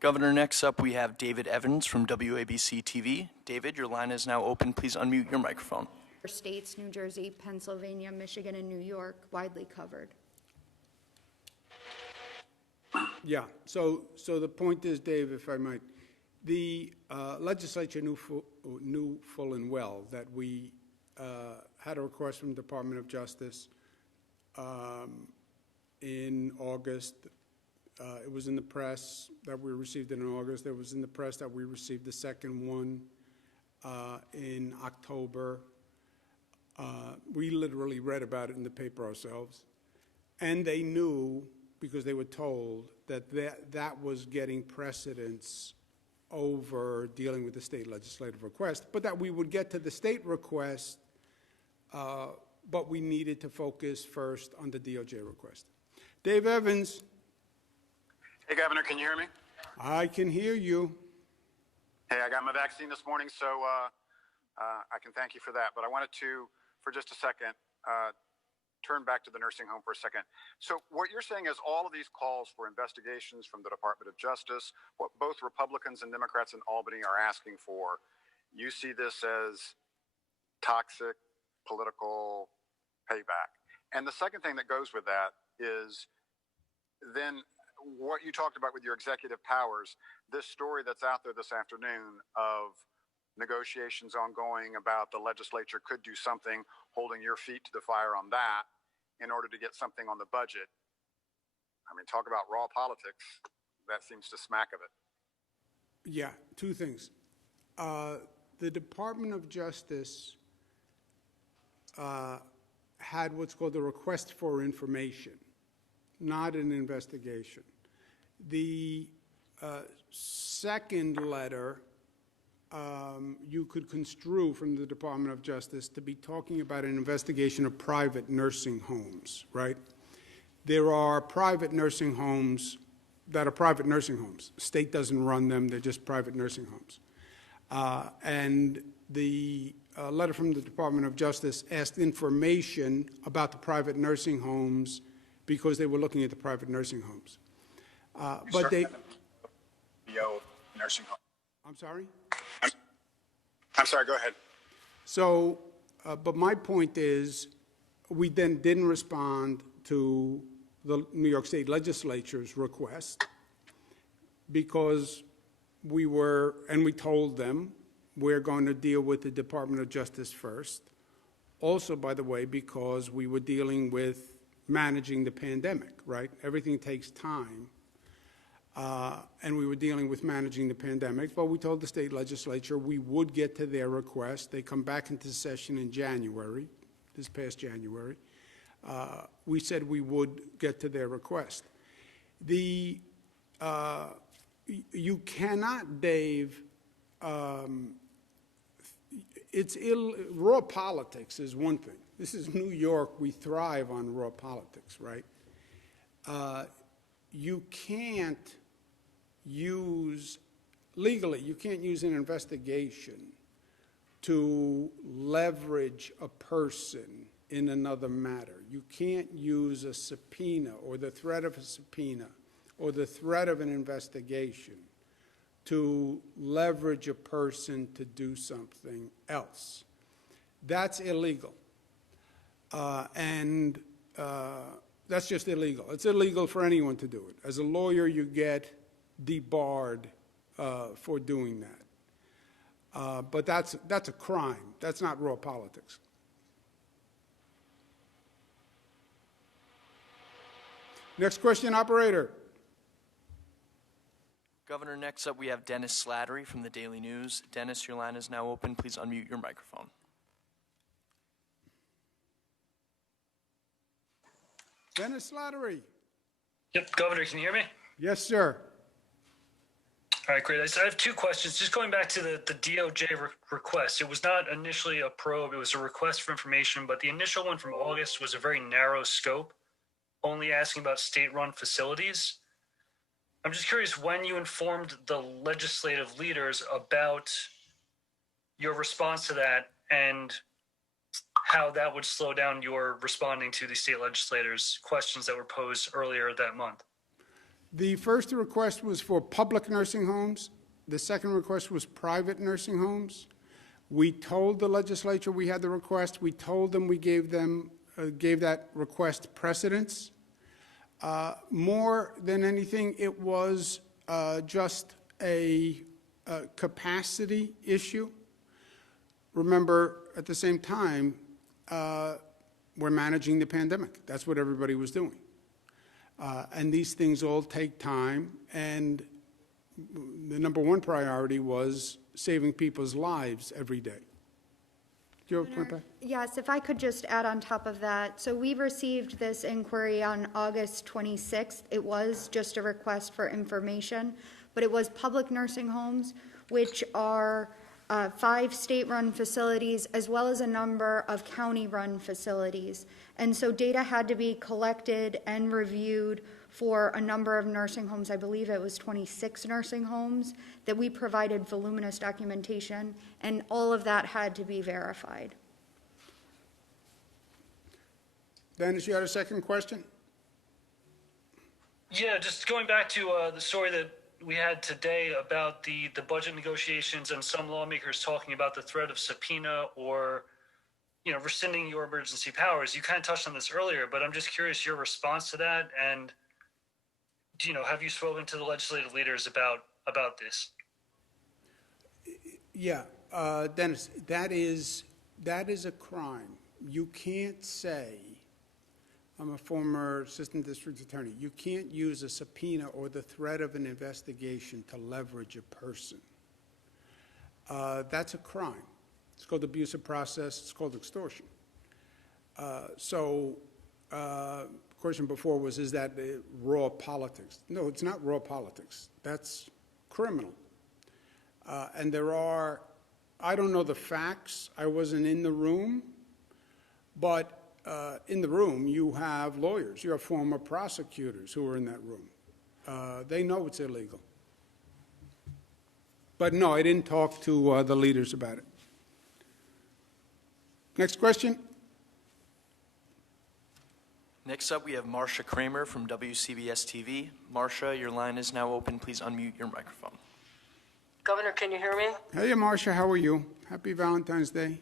Governor, next up we have David Evans from WABC TV. David, your line is now open. Please unmute your microphone. States, New Jersey, Pennsylvania, Michigan, and New York, widely covered. Yeah, so the point is, Dave, if I might, the legislature knew full and well that we had a request from the Department of Justice in August. It was in the press that we received it in August. It was in the press that we received the second one in October. We literally read about it in the paper ourselves. And they knew, because they were told, that was getting precedence over dealing with the state legislative request, but that we would get to the state request, but we needed to focus first on the DOJ request. Dave Evans. Hey, Governor, can you hear me? I can hear you. Hey, I got my vaccine this morning, so I can thank you for that. But I wanted to, for just a second, turn back to the nursing home for a second. So what you're saying is all of these calls for investigations from the Department of Justice, what both Republicans and Democrats in Albany are asking for, you see this as toxic political payback. And the second thing that goes with that is then what you talked about with your executive powers, this story that's out there this afternoon of negotiations ongoing about the legislature could do something, holding your feet to the fire on that in order to get something on the budget. I mean, talk about raw politics. That seems to smack of it. Yeah, two things. The Department of Justice had what's called a request for information, not an investigation. The second letter you could construe from the Department of Justice to be talking about an investigation of private nursing homes, right? There are private nursing homes that are private nursing homes. The state doesn't run them, they're just private nursing homes. And the letter from the Department of Justice asked information about the private nursing homes because they were looking at the private nursing homes. But they... nursing home. I'm sorry? I'm sorry, go ahead. So, but my point is, we then didn't respond to the New York State Legislature's request because we were, and we told them, we're going to deal with the Department of Justice first. Also, by the way, because we were dealing with managing the pandemic, right? Everything takes time. And we were dealing with managing the pandemic, but we told the state legislature we would get to their request. They come back into session in January, this past January. We said we would get to their request. You cannot, Dave, raw politics is one thing. This is New York. We thrive on raw politics, right? You can't use, legally, you can't use an investigation to leverage a person in another matter. You can't use a subpoena or the threat of a subpoena or the threat of an investigation to leverage a person to do something else. That's illegal. That's just illegal. It's illegal for anyone to do it. As a lawyer, you get debarred for doing that. But that's a crime. That's not raw politics. Next question, operator. Governor, next up we have Dennis Slattery from the Daily News. Dennis, your line is now open. Please unmute your microphone. Dennis Slattery. Yep, Governor, can you hear me? Yes, sir. All right, great. I have two questions. Just going back to the DOJ request. It was not initially a probe, it was a request for information, but the initial one from August was a very narrow scope, only asking about state-run facilities. I'm just curious when you informed the legislative leaders about your response to that and how that would slow down your responding to the state legislators' questions that were posed earlier that month. The first request was for public nursing homes. The second request was private nursing homes. We told the legislature we had the request. We told them we gave that request precedence. More than anything, it was just a capacity issue. Remember, at the same time, we're managing the pandemic. That's what everybody was doing. And these things all take time, and the number one priority was saving people's lives every day. Do you have a point back? Yes, if I could just add on top of that. So we received this inquiry on August 26th. It was just a request for information, but it was public nursing homes, which are 5 state-run facilities, as well as a number of county-run facilities. And so data had to be collected and reviewed for a number of nursing homes. I believe it was 26 nursing homes that we provided voluminous documentation, and all of that had to be verified. Dennis, you had a second question? Yeah, just going back to the story that we had today about the budget negotiations and some lawmakers talking about the threat of subpoena or, rescinding your emergency powers. You kind of touched on this earlier, but I'm just curious your response to that, and have you spoken to the legislative leaders about this? Yeah, Dennis, that is a crime. You can't say, I'm a former assistant district attorney, you can't use a subpoena or the threat of an investigation to leverage a person. That's a crime. It's called abuse of process. It's called extortion. The question before was, is that raw politics? No, it's not raw politics. That's criminal. And there are, I don't know the facts. I wasn't in the room. But in the room, you have lawyers. You have former prosecutors who are in that room. They know it's illegal. But no, I didn't talk to the leaders about it. Next question. Next up, we have Marcia Kramer from WCBS TV. Marcia, your line is now open. Please unmute your microphone. Governor, can you hear me? Hey, Marcia, how are you? Happy Valentine's Day.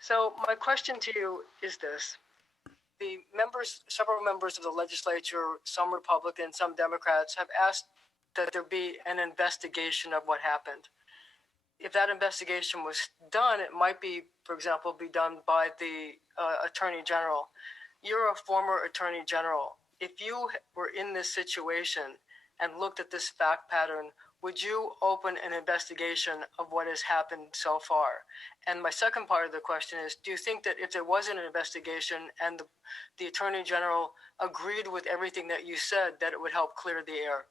So my question to you is this. Several members of the legislature, some Republicans, some Democrats, have asked that there be an investigation of what happened. If that investigation was done, it might be, for example, be done by the Attorney General. You're a former Attorney General. If you were in this situation and looked at this fact pattern, would you open an investigation of what has happened so far? And my second part of the question is, do you think that if there wasn't an investigation and the Attorney General agreed with everything that you said, that it would help clear the air?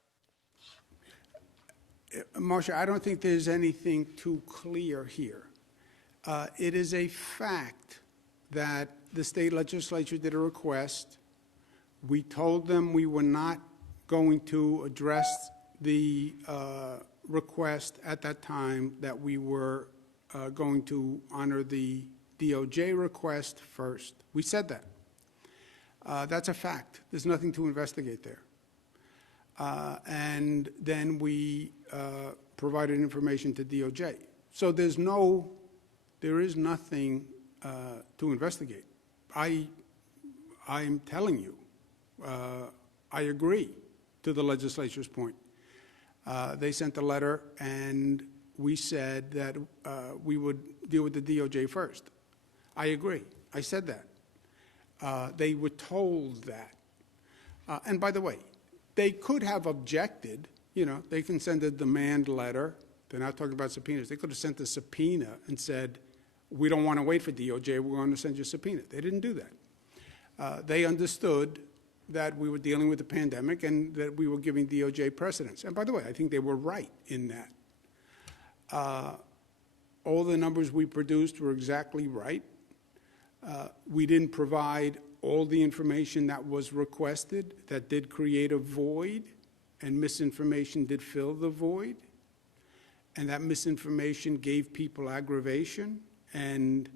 Marcia, I don't think there's anything too clear here. It is a fact that the state legislature did a request. We told them we were not going to address the request at that time, that we were going to honor the DOJ request first. We said that. That's a fact. There's nothing to investigate there. and then we provided information to DOJ. So there is nothing to investigate. I'm telling you, I agree to the legislature's point. They sent a letter, and we said that we would deal with the DOJ first. I agree. I said that. They were told that. And by the way, they could have objected. You know, they can send a demand letter. They're not talking about subpoenas. They could have sent a subpoena and said, we don't want to wait for DOJ. We're going to send you a subpoena. They didn't do that. They understood that we were dealing with the pandemic and that we were giving DOJ precedence. And by the way, I think they were right in that. All the numbers we produced were exactly right. We didn't provide all the information that was requested. That did create a void, and misinformation did fill the void. And that misinformation gave people aggravation and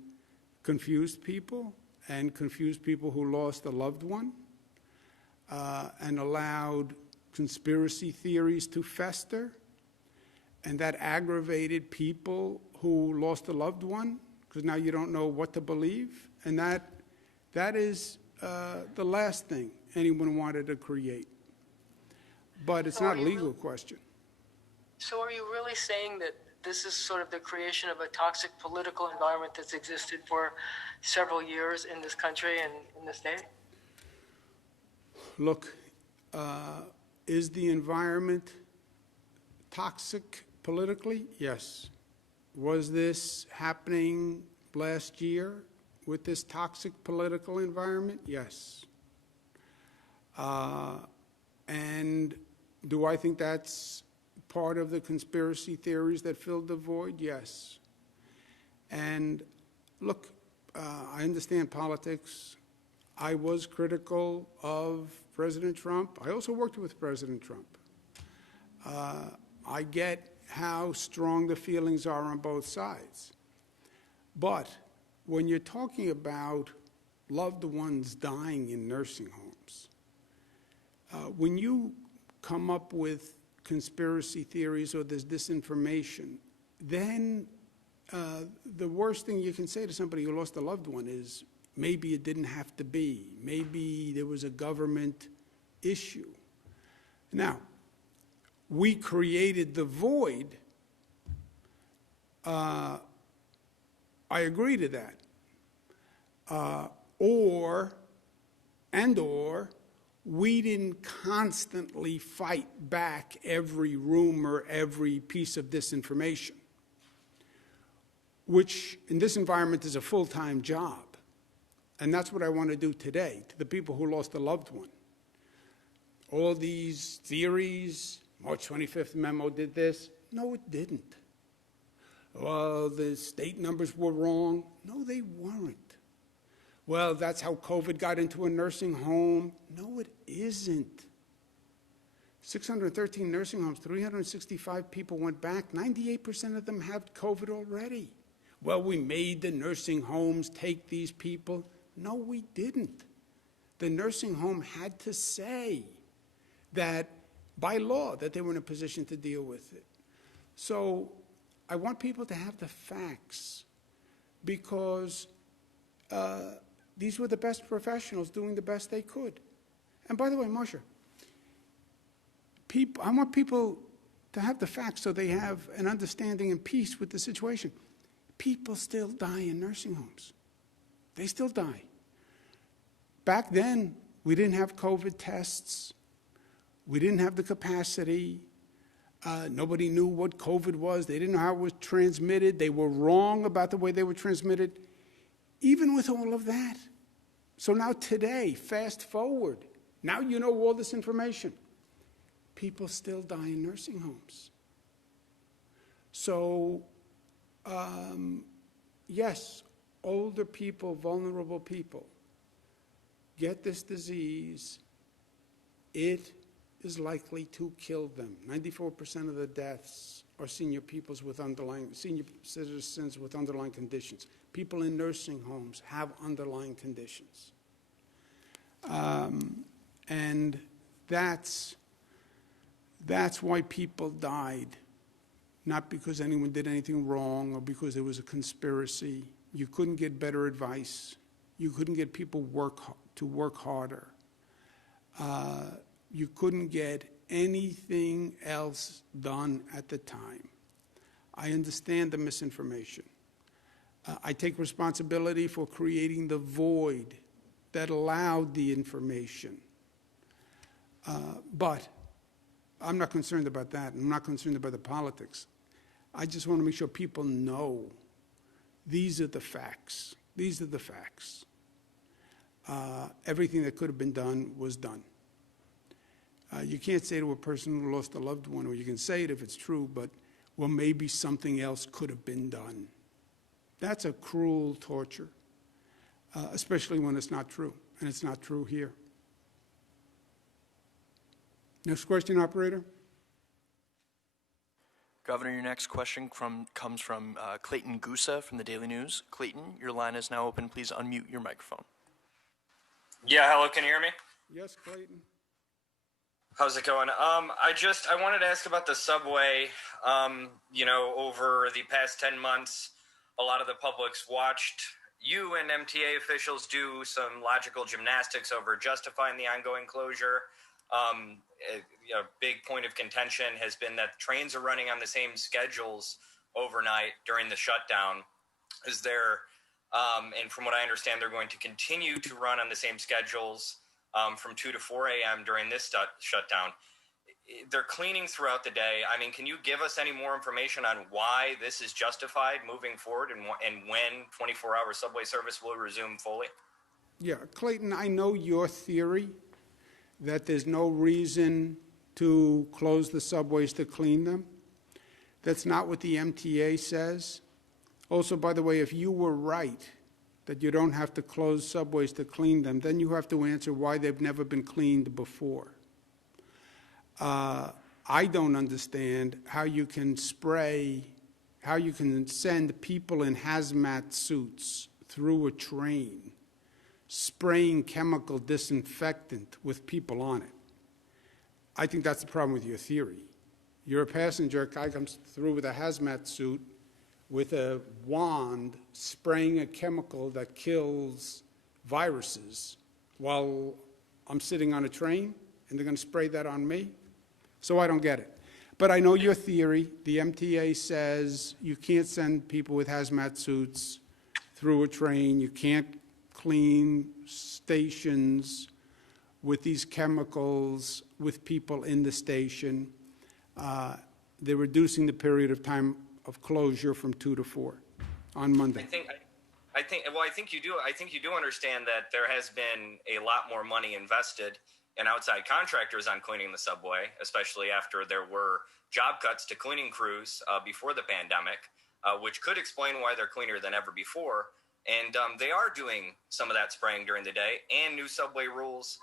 confused people who lost a loved one, and allowed conspiracy theories to fester. And that aggravated people who lost a loved one, because now you don't know what to believe. And that is the last thing anyone wanted to create. But it's not a legal question. So are you really saying that this is sort of the creation of a toxic political environment that's existed for several years in this country and in the state? Look, is the environment toxic politically? Yes. Was this happening last year with this toxic political environment? Yes. And do I think that's part of the conspiracy theories that filled the void? Yes. And look, I understand politics. I was critical of President Trump. I also worked with President Trump. I get how strong the feelings are on both sides. But when you're talking about loved ones dying in nursing homes, when you come up with conspiracy theories or there's disinformation, then the worst thing you can say to somebody who lost a loved one is, maybe it didn't have to be. Maybe there was a government issue. Now, we created the void. I agree to that. Or we didn't constantly fight back every rumor, every piece of disinformation, which in this environment is a full-time job. And that's what I want to do today to the people who lost a loved one. All these theories, March 25th memo did this. No, it didn't. Well, the state numbers were wrong. No, they weren't. Well, that's how COVID got into a nursing home. No, it isn't. 613 nursing homes, 365 people went back. 98% of them have COVID already. Well, we made the nursing homes take these people. No, we didn't. The nursing home had to say that, by law, that they were in a position to deal with it. So I want people to have the facts, because these were the best professionals doing the best they could. And by the way, Marsha, I want people to have the facts so they have an understanding and peace with the situation. People still die in nursing homes. They still die. Back then, we didn't have COVID tests. We didn't have the capacity. Nobody knew what COVID was. They didn't know how it was transmitted. They were wrong about the way they were transmitted. Even with all of that. So now today, fast forward, now you know all this information. People still die in nursing homes. So, yes, older people, vulnerable people, get this disease. It is likely to kill them. 94% of the deaths are senior citizens with underlying conditions. People in nursing homes have underlying conditions. And that's That's why people died, not because anyone did anything wrong or because there was a conspiracy. You couldn't get better advice. You couldn't get people to work harder. You couldn't get anything else done at the time. I understand the misinformation. I take responsibility for creating the void that allowed the information. But I'm not concerned about that. I'm not concerned about the politics. I just want to make sure people know these are the facts. These are the facts. Everything that could have been done was done. You can't say to a person who lost a loved one, or you can say it if it's true, but, well, maybe something else could have been done. That's a cruel torture, especially when it's not true, and it's not true here. Next question, operator. Governor, your next question comes from Clayton Gusa from the Daily News. Clayton, your line is now open. Please unmute your microphone. Yeah, hello, can you hear me? Yes, Clayton. How's it going? I wanted to ask about the subway. Over the past 10 months, a lot of the public's watched you and MTA officials do some logical gymnastics over justifying the ongoing closure. A big point of contention has been that trains are running on the same schedules overnight during the shutdown. Is there, and from what I understand, they're going to continue to run on the same schedules from 2 to 4 a.m. during this shutdown. They're cleaning throughout the day. I mean, can you give us any more information on why this is justified moving forward and when 24-hour subway service will resume fully? Yeah, Clayton, I know your theory that there's no reason to close the subways to clean them. That's not what the MTA says. Also, by the way, if you were right that you don't have to close subways to clean them, then you have to answer why they've never been cleaned before. I don't understand how you can send people in hazmat suits through a train, spraying chemical disinfectant with people on it. I think that's the problem with your theory. You're a passenger, a guy comes through with a hazmat suit with a wand spraying a chemical that kills viruses while I'm sitting on a train, and they're going to spray that on me? So I don't get it. But I know your theory. The MTA says you can't send people with hazmat suits through a train. You can't clean stations with these chemicals with people in the station. They're reducing the period of time of closure from 2 to 4 on Monday. I think you do understand that there has been a lot more money invested in outside contractors on cleaning the subway, especially after there were job cuts to cleaning crews before the pandemic, which could explain why they're cleaner than ever before. And they are doing some of that spraying during the day, and new subway rules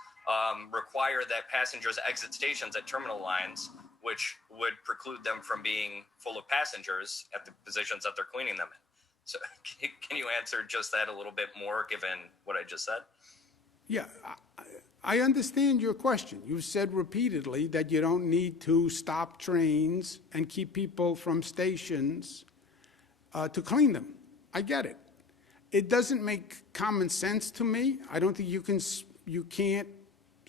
require that passengers exit stations at terminal lines, which would preclude them from being full of passengers at the positions that they're cleaning them in. So can you answer just that a little bit more, given what I just said? Yeah, I understand your question. You've said repeatedly that you don't need to stop trains and keep people from stations to clean them. I get it. It doesn't make common sense to me. I don't think you can't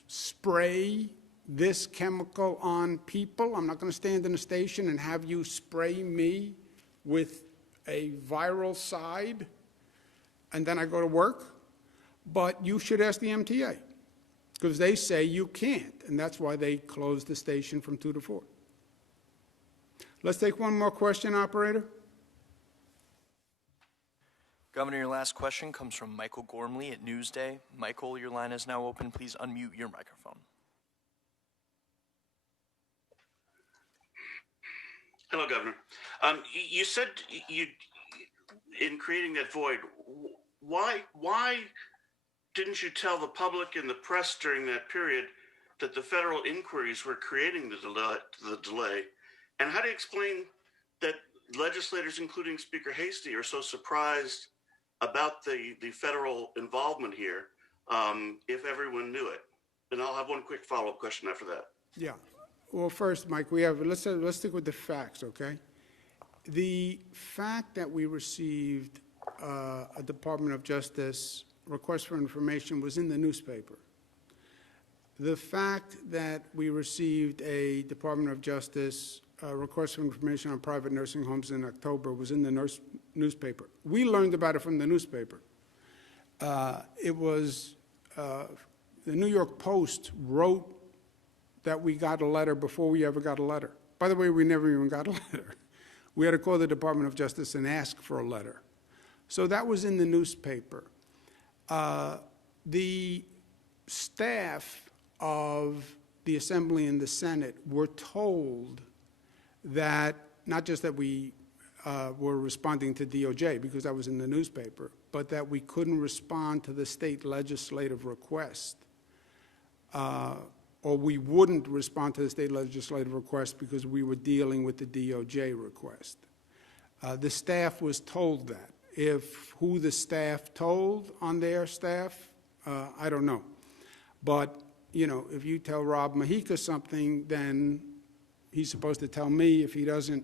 spray this chemical on people. I'm not going to stand in a station and have you spray me with a viral side and then I go to work. But you should ask the MTA, because they say you can't, and that's why they closed the station from 2 to 4. Let's take one more question, operator. Governor, your last question comes from Michael Gormley at Newsday. Michael, your line is now open. Please unmute your microphone. Hello, Governor. You said in creating that void, why didn't you tell the public and the press during that period that the federal inquiries were creating the delay? And how do you explain that legislators, including Speaker Hastie, are so surprised about the federal involvement here if everyone knew it? And I'll have one quick follow-up question after that. Yeah. Well, first, Mike, let's stick with the facts, okay? The fact that we received a Department of Justice request for information was in the newspaper. The fact that we received a Department of Justice request for information on private nursing homes in October was in the newspaper. We learned about it from the newspaper. It was, the New York Post wrote that we got a letter before we ever got a letter. By the way, we never even got a letter. We had to call the Department of Justice and ask for a letter. So that was in the newspaper. The staff of the Assembly and the Senate were told that, not just that we were responding to DOJ, because that was in the newspaper, but that we couldn't respond to the state legislative request, or we wouldn't respond to the state legislative request because we were dealing with the DOJ request. The staff was told that. Who the staff told on their staff, I don't know. But, you know, if you tell Rob Mahika something, then he's supposed to tell me. If he doesn't,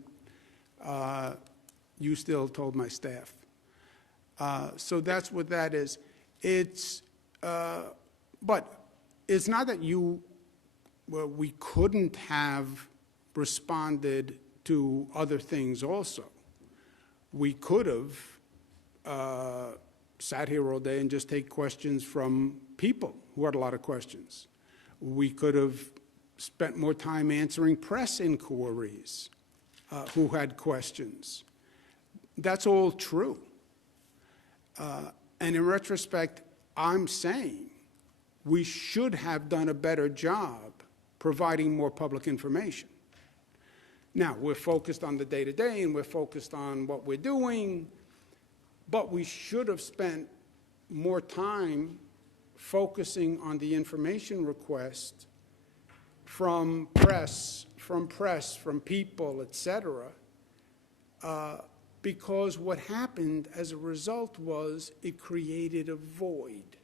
you still told my staff. So that's what that is. But it's not that we couldn't have responded to other things also. We could have sat here all day and just take questions from people who had a lot of questions. We could have spent more time answering press inquiries who had questions. That's all true. And in retrospect, I'm saying we should have done a better job providing more public information. Now, we're focused on the day-to-day and we're focused on what we're doing, but we should have spent more time focusing on the information request from press, from people, et cetera, because what happened as a result was it created a void.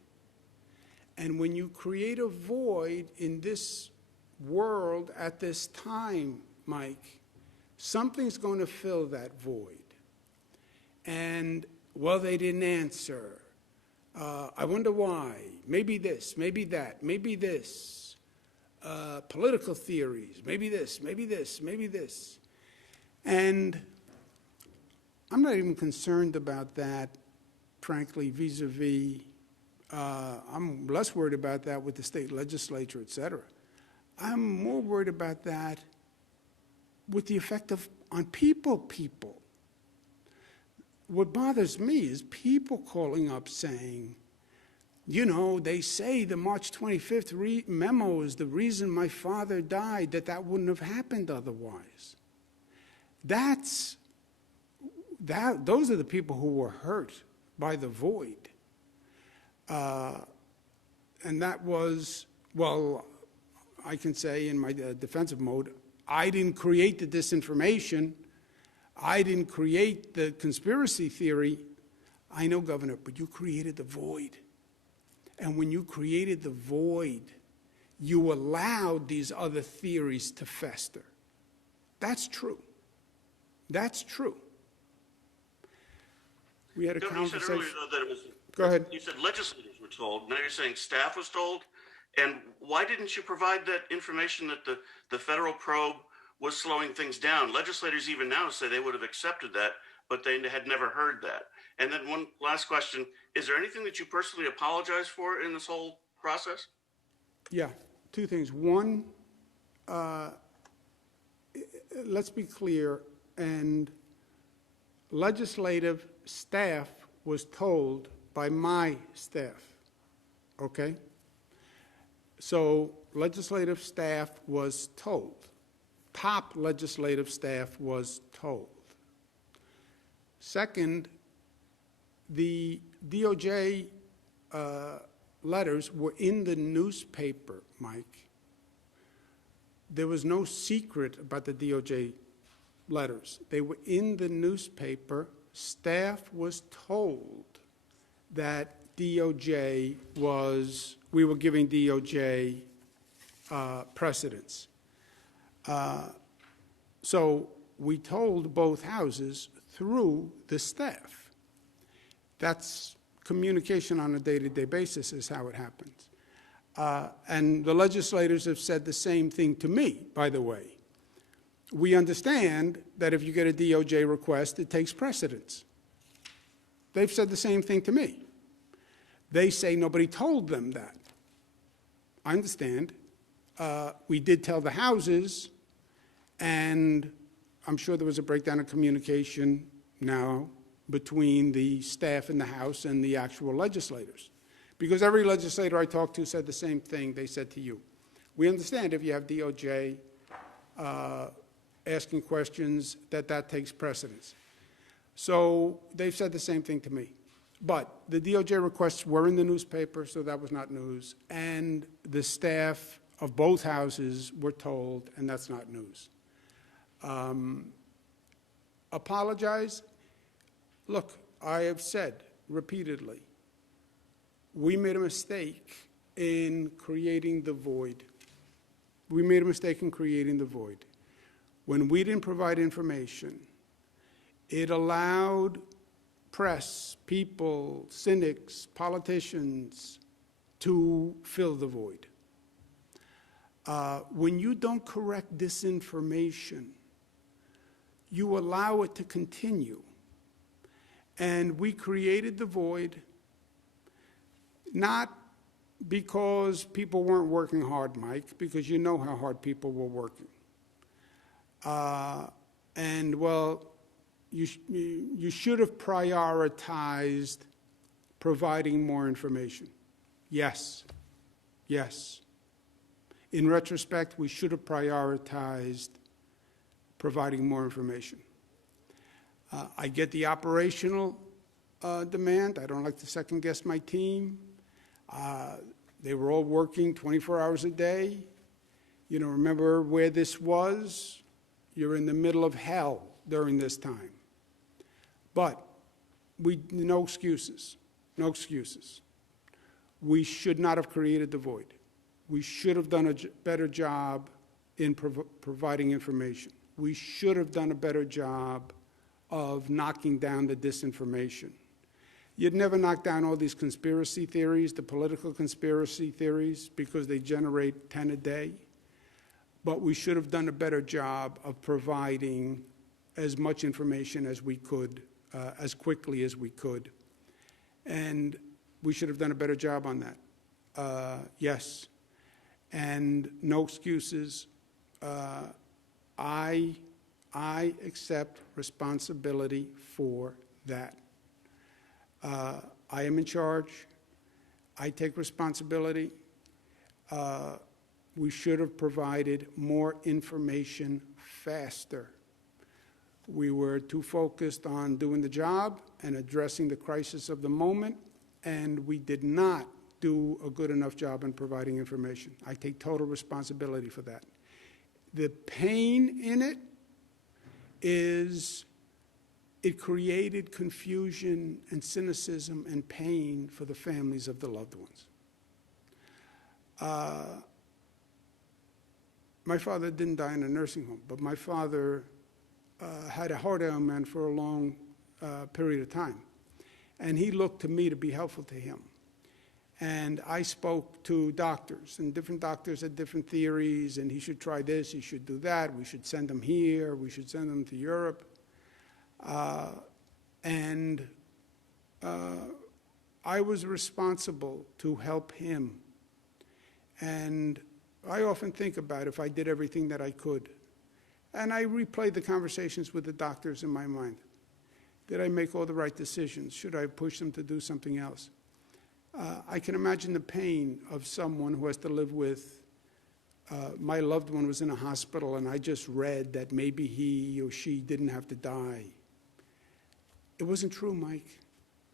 And when you create a void in this world at this time, Mike, something's going to fill that void. And, well, they didn't answer. I wonder why. Maybe this, maybe that, maybe this. Political theories, maybe this, maybe this, maybe this. And I'm not even concerned about that, frankly, vis-a-vis. I'm less worried about that with the state legislature, et cetera. I'm more worried about that with the effect on people. What bothers me is people calling up saying, you know, they say the March 25th memo is the reason my father died, that wouldn't have happened otherwise. Those are the people who were hurt by the void. And that was, well, I can say in my defensive mode, I didn't create the disinformation. I didn't create the conspiracy theory. I know, Governor, but you created the void. And when you created the void, you allowed these other theories to fester. That's true. That's true. We had a conversation. You said earlier, though, that it was. Go ahead. You said legislators were told. Now you're saying staff was told. And why didn't you provide that information that the federal probe was slowing things down? Legislators even now say they would have accepted that, but they had never heard that. And then one last question, is there anything that you personally apologize for in this whole process? Yeah, two things. One, let's be clear, and legislative staff was told by my staff, okay? So legislative staff was told. Top legislative staff was told. Second, the DOJ letters were in the newspaper, Mike. There was no secret about the DOJ letters. They were in the newspaper. Staff was told that DOJ we were giving DOJ precedence. So we told both houses through the staff. That's communication on a day-to-day basis is how it happens. And the legislators have said the same thing to me, by the way. We understand that if you get a DOJ request, it takes precedence. They've said the same thing to me. They say nobody told them that. I understand. We did tell the houses, and I'm sure there was a breakdown of communication now between the staff in the House and the actual legislators. Because every legislator I talked to said the same thing they said to you. We understand if you have DOJ asking questions that takes precedence. So they've said the same thing to me. But the DOJ requests were in the newspaper, so that was not news. And the staff of both houses were told, and that's not news. Apologize? Look, I have said repeatedly, we made a mistake in creating the void. We made a mistake in creating the void. When we didn't provide information, it allowed press, people, cynics, politicians to fill the void. When you don't correct disinformation, you allow it to continue. And we created the void not because people weren't working hard, Mike, because you know how hard people were working. And, well, you should have prioritized providing more information. Yes. Yes. In retrospect, we should have prioritized providing more information. I get the operational demand. I don't like to second-guess my team. They were all working 24 hours a day. You know, remember where this was? You're in the middle of hell during this time. But no excuses, no excuses. We should not have created the void. We should have done a better job in providing information. We should have done a better job of knocking down the disinformation. You'd never knock down all these conspiracy theories, the political conspiracy theories, because they generate 10 a day. But we should have done a better job of providing as much information as we could, as quickly as we could. And we should have done a better job on that. Yes. And no excuses. I accept responsibility for that. I am in charge. I take responsibility. We should have provided more information faster. We were too focused on doing the job and addressing the crisis of the moment, and we did not do a good enough job in providing information. I take total responsibility for that. The pain in it is it created confusion and cynicism and pain for the families of the loved ones. My father didn't die in a nursing home, but my father had a heart ailment for a long period of time. And he looked to me to be helpful to him. And I spoke to doctors, and different doctors had different theories, and he should try this, he should do that, we should send him here, we should send him to Europe. I was responsible to help him. And I often think about if I did everything that I could. And I replay the conversations with the doctors in my mind. Did I make all the right decisions? Should I push them to do something else? I can imagine the pain of someone who has to live with, my loved one was in a hospital and I just read that maybe he or she didn't have to die. It wasn't true, Mike.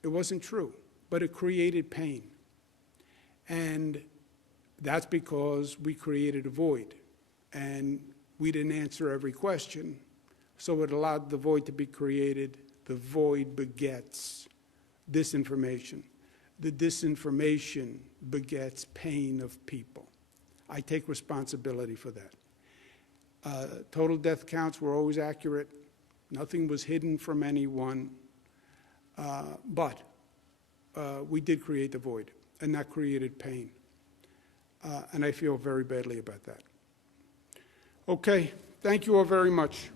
It wasn't true, but it created pain. And that's because we created a void and we didn't answer every question, so it allowed the void to be created. The void begets disinformation. The disinformation begets pain of people. I take responsibility for that. Total death counts were always accurate. Nothing was hidden from anyone. But we did create the void, and that created pain. And I feel very badly about that. Okay, thank you all very much.